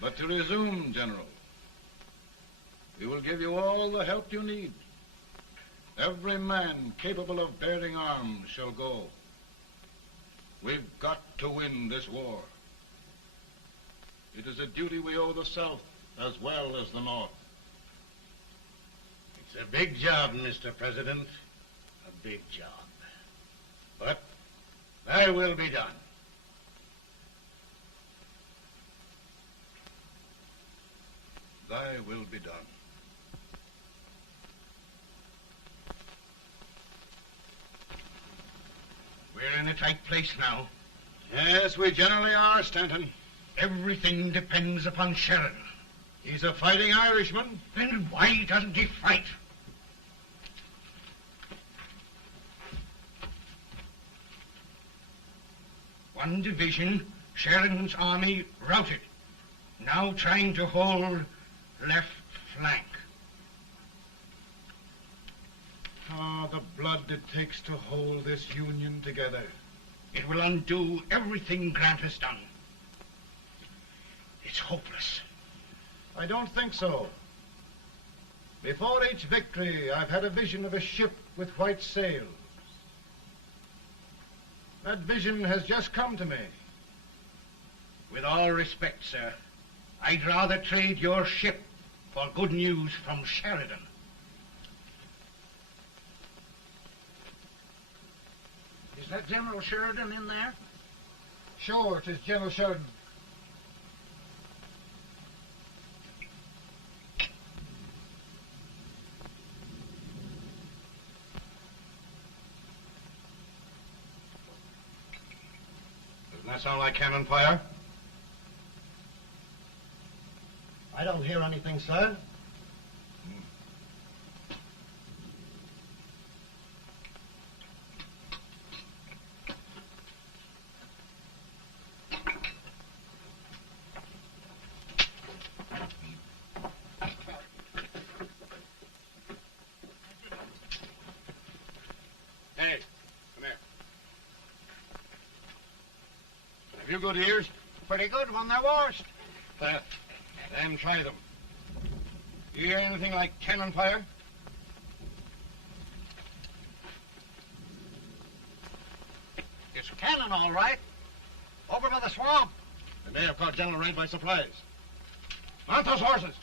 But to resume, General, we will give you all the help you need. Every man capable of bearing arms shall go. We've got to win this war. It is a duty we owe the South as well as the North. It's a big job, Mr. President. A big job. But thy will be done. Thy will be done. We're in a tight place now. Yes, we generally are, Stanton. Everything depends upon Sheridan. He's a fighting Irishman. Then why doesn't he fight? One division, Sheridan's army, routed. Now trying to hold left flank. Ah, the blood it takes to hold this Union together. It will undo everything Grant has done. It's hopeless. I don't think so. Before each victory, I've had a vision of a ship with white sails. That vision has just come to me. With all respect, sir, I'd rather trade your ship for good news from Sheridan. Is that General Sheridan in there? Sure, it is General Sheridan. Doesn't that sound like cannon fire? I don't hear anything, sir. Hey, come here. Have you good ears? Pretty good when they're washed. Then try them. You hear anything like cannon fire? It's cannon, all right. Over by the swamp. They may have caught General Wright by surprise. Mount those horses.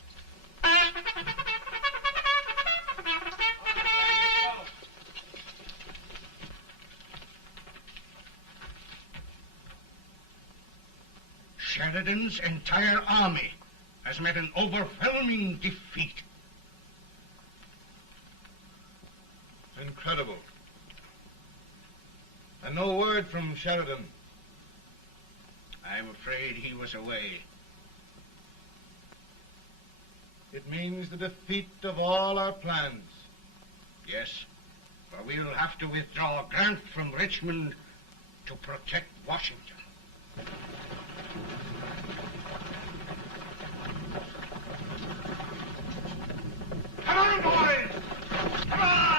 Sheridan's entire army has met an overwhelming defeat. Incredible. And no word from Sheridan. I'm afraid he was away. It means the defeat of all our plans. Yes, for we'll have to withdraw Grant from Richmond to protect Washington. Come on, boys! Come on!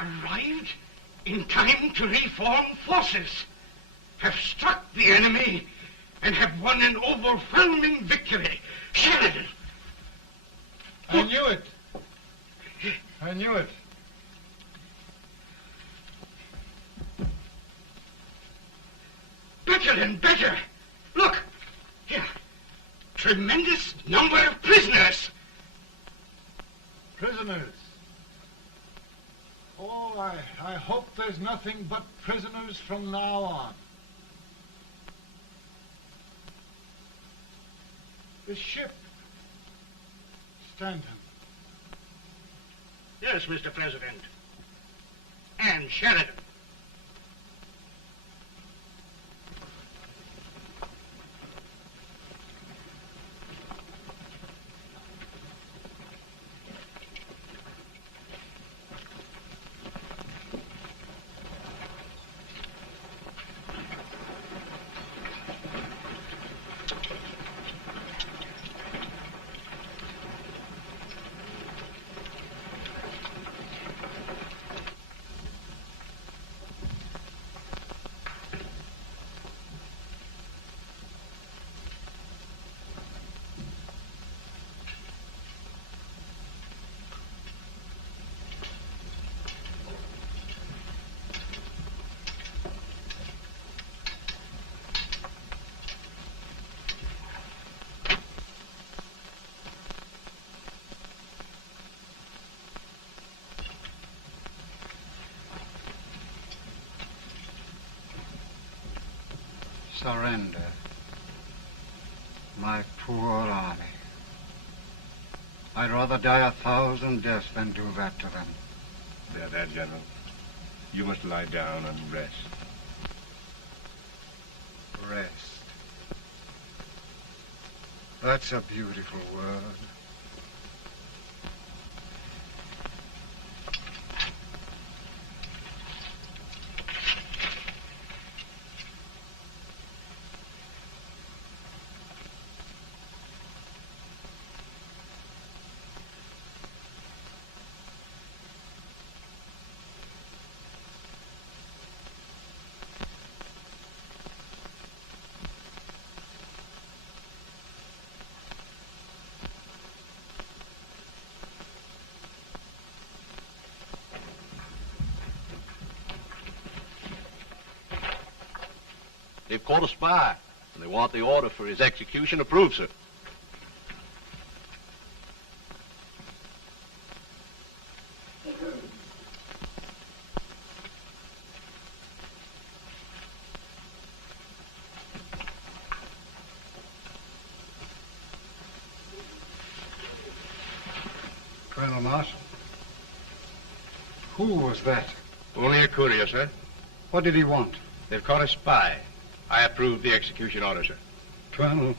Arrived in time to reform forces, have struck the enemy, and have won an overwhelming victory. Sheridan! I knew it. I knew it. Better and better. Look, here. Tremendous number of prisoners. Prisoners. Oh, I hope there's nothing but prisoners from now on. The ship. Stanton. Yes, Mr. President. And Sheridan. Surrender. My poor army. I'd rather die 1,000 deaths than do that to them. There, General. You must lie down and rest. Rest. That's a beautiful word. They've caught a spy, and they want the order for his execution approved, sir. Colonel Marshall. Who was that? Only a courier, sir. What did he want? They've caught a spy. I approve the execution order, sir. Colonel,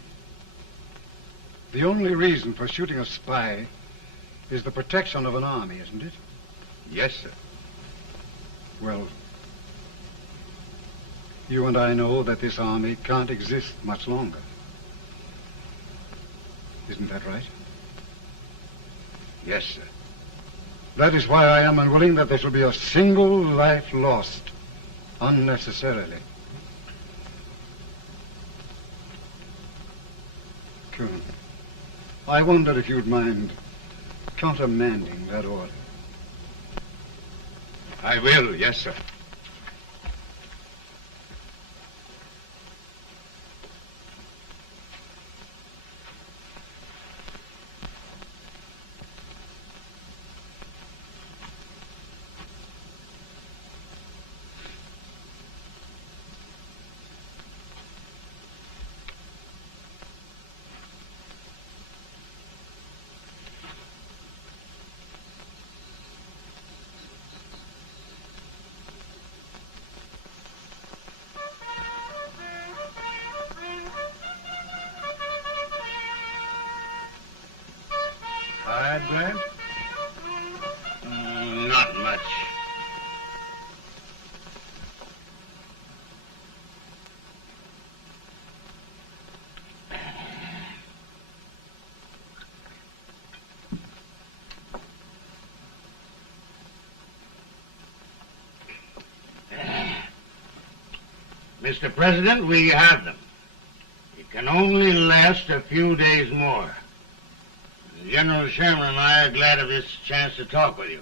the only reason for shooting a spy is the protection of an army, isn't it? Yes, sir. Well, you and I know that this army can't exist much longer. Isn't that right? Yes, sir. That is why I am unwilling that there shall be a single life lost unnecessarily. Colonel, I wonder if you'd mind countermanding that order. I will, yes, sir. Tired, Grant? Not much. Mr. President, we have them. It can only last a few days more. General Sherman and I are glad of this chance to talk with you.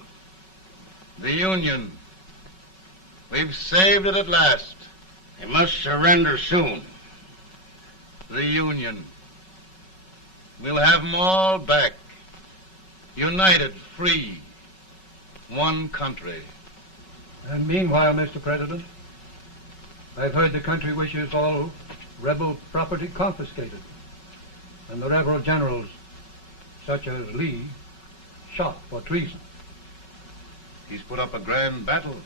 The Union. We've saved it at last. They must surrender soon. The Union. We'll have them all back. United, free. One country. And meanwhile, Mr. President, I've heard the country wishes all rebel property confiscated, and the rebel generals, such as Lee, shot for treason. He's put up a grand battle.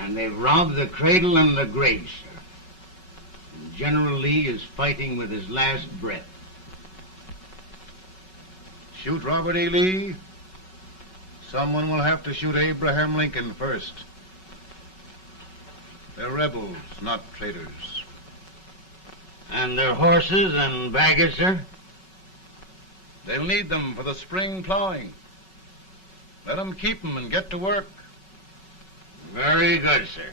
And they've robbed the cradle and the grave, sir. And General Lee is fighting with his last breath. Shoot Robert E. Lee? Someone will have to shoot Abraham Lincoln first. They're rebels, not traitors. And their horses and baggage, sir? They'll need them for the spring plowing. Let them keep them and get to work. Very good, sir.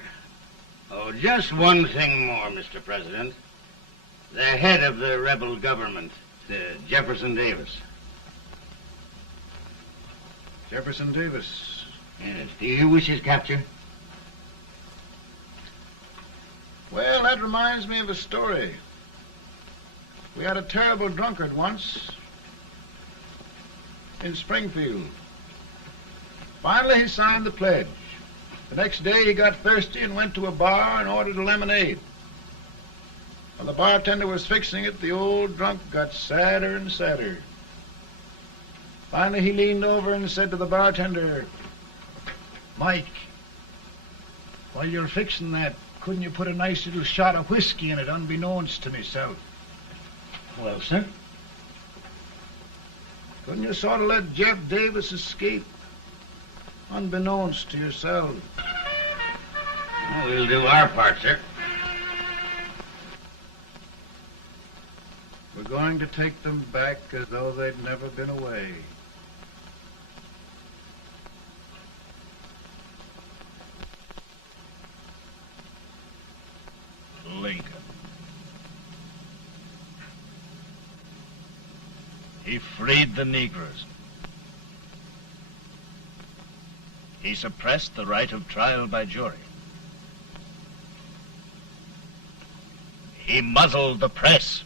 Oh, just one thing more, Mr. President. The head of the rebel government, Jefferson Davis. Jefferson Davis. Yes. Do you wish his capture? Well, that reminds me of a story. We had a terrible drunkard once in Springfield. Finally, he signed the pledge. The next day, he got thirsty and went to a bar and ordered a lemonade. While the bartender was fixing it, the old drunk got sadder and sadder. Finally, he leaned over and said to the bartender, "Mike, while you're fixing that, couldn't you put a nice little shot of whiskey in it, unbeknownst to myself?" Well, sir? Couldn't you sort of let Jeff Davis escape, unbeknownst to yourself? Well, we'll do our part, sir. We're going to take them back as though they'd never been away. Lincoln. He freed the Negroes. He suppressed the right of trial by jury. He muzzled the press.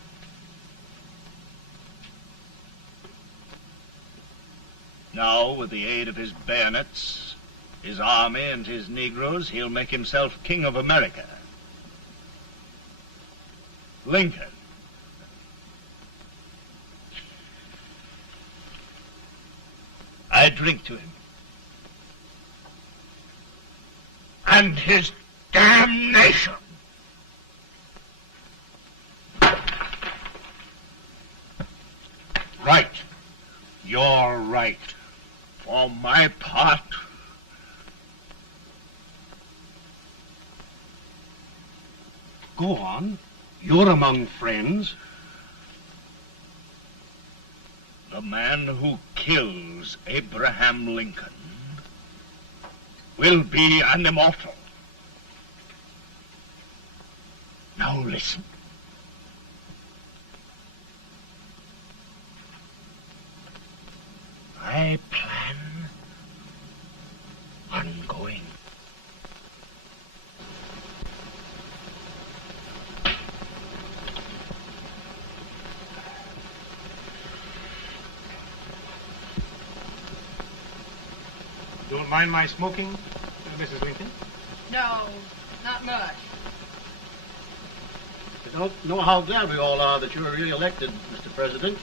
Now, with the aid of his bayonets, his army, and his Negroes, he'll make himself king of America. Lincoln. I drink to him. And his damnation. Right. You're right. For my part, Go on. You're among friends. the man who kills Abraham Lincoln will be an immortal. Now listen. I plan on going. Don't mind my smoking, Mrs. Lincoln? No, not much. I don't know how glad we all are that you're re-elected, Mr. President.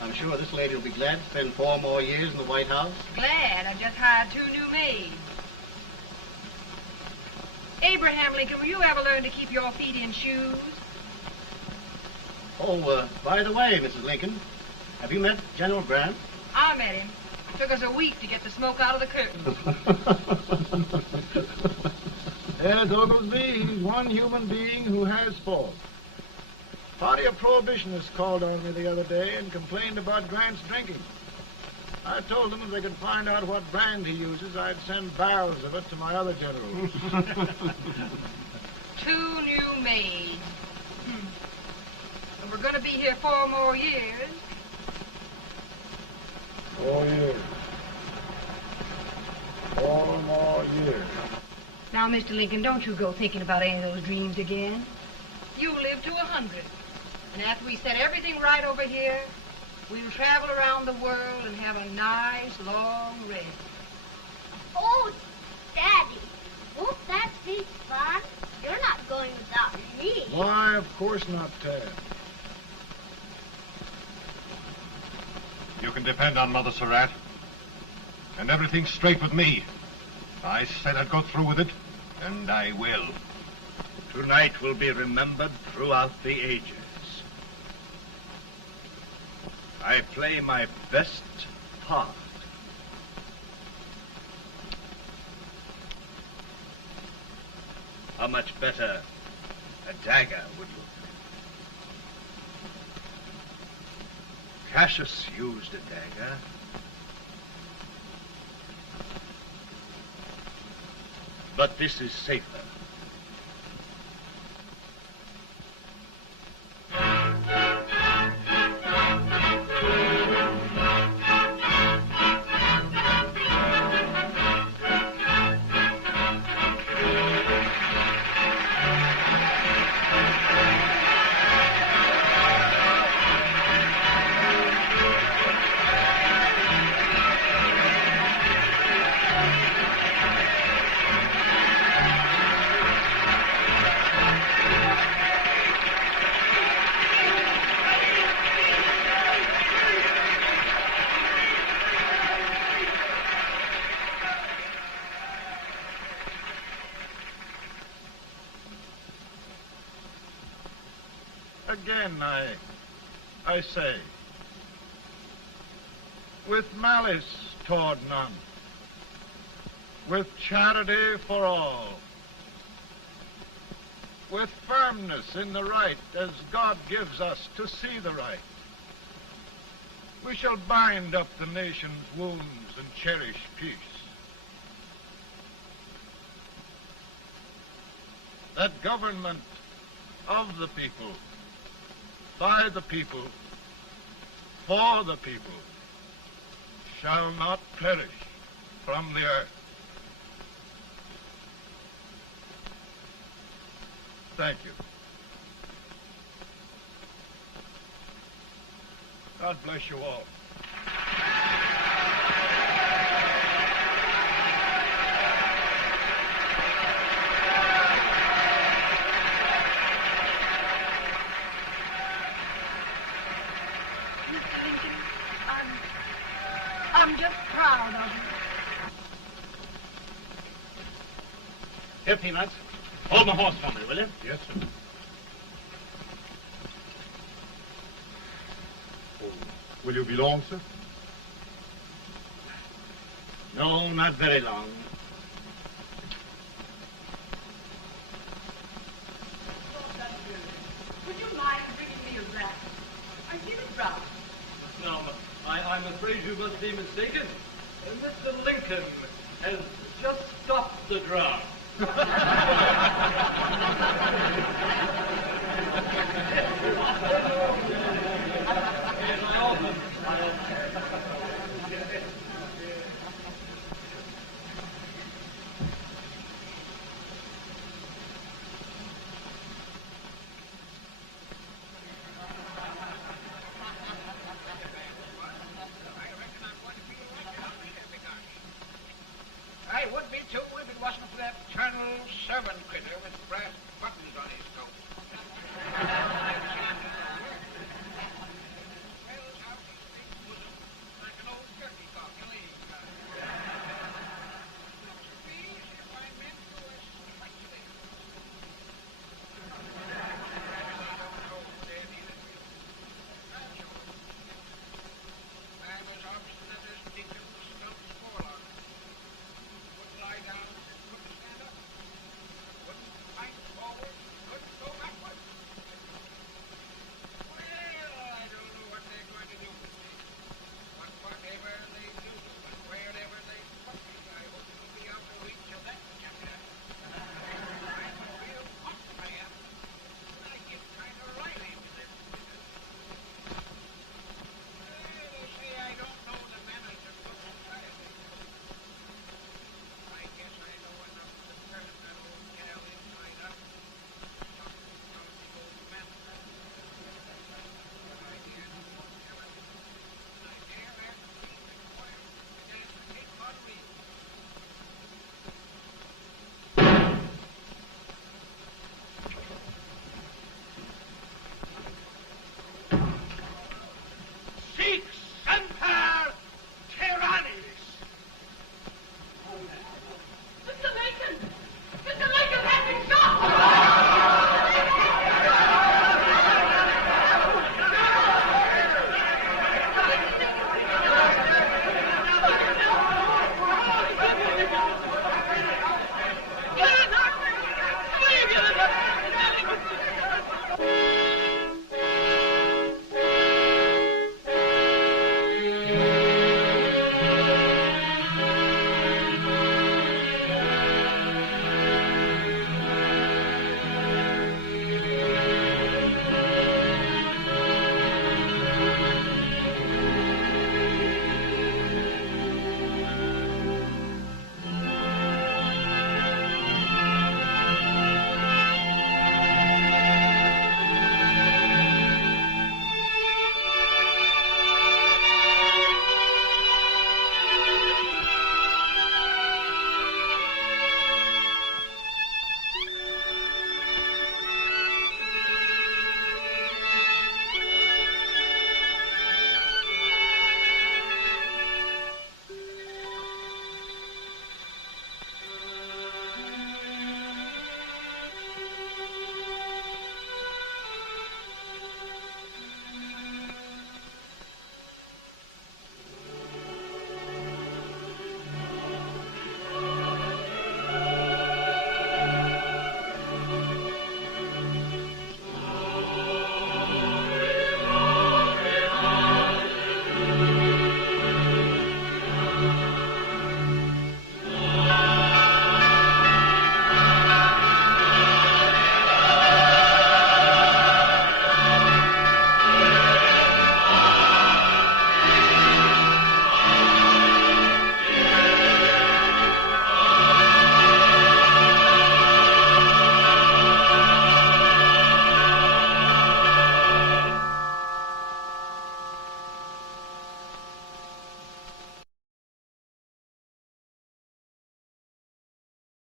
I'm sure this lady will be glad to spend 4 more years in the White House. Glad. I just hired 2 new maids. Abraham Lincoln, will you ever learn to keep your feet in shoes? Oh, by the way, Mrs. Lincoln, have you met General Grant? I met him. Took us a week to get the smoke out of the curtains. Yes, Oglesby, he's one human being who has faults. Party of Prohibitionists called on me the other day and complained about Grant's drinking. I told them if they could find out what brand he uses, I'd send barrels of it to my other generals. 2 new maids. And we're going to be here 4 more years. 4 years. 4 more years. Now, Mr. Lincoln, don't you go thinking about any of those dreams again. You live to 100. And after we set everything right over here, we'll travel around the world and have a nice, long rest. Oh, Daddy, won't that be fun? You're not going without me. Why, of course not, Tad. You can depend on Mother Surratt. And everything's straight with me. I said I'd go through with it, and I will. Tonight will be remembered throughout the ages. I play my best part. How much better a dagger would look? Cassius used a dagger. But this is safer. Again, I say, with malice toward none, with charity for all, with firmness in the right as God gives us to see the right, we shall bind up the nation's wounds and cherish peace. That government of the people, by the people, for the people, shall not perish from the earth. Thank you. God bless you all. I'm just proud of you. Here, Peanuts. Hold my horse for me, will you? Yes, sir. Oh, will you be long, sir? No, not very long. Would you mind bringing me a rat? I feel it brown. No, I'm afraid you must be mistaken. Mr. Lincoln has just stopped the draft. I would be too if it wasn't for that Colonel servant critter with brass buttons on his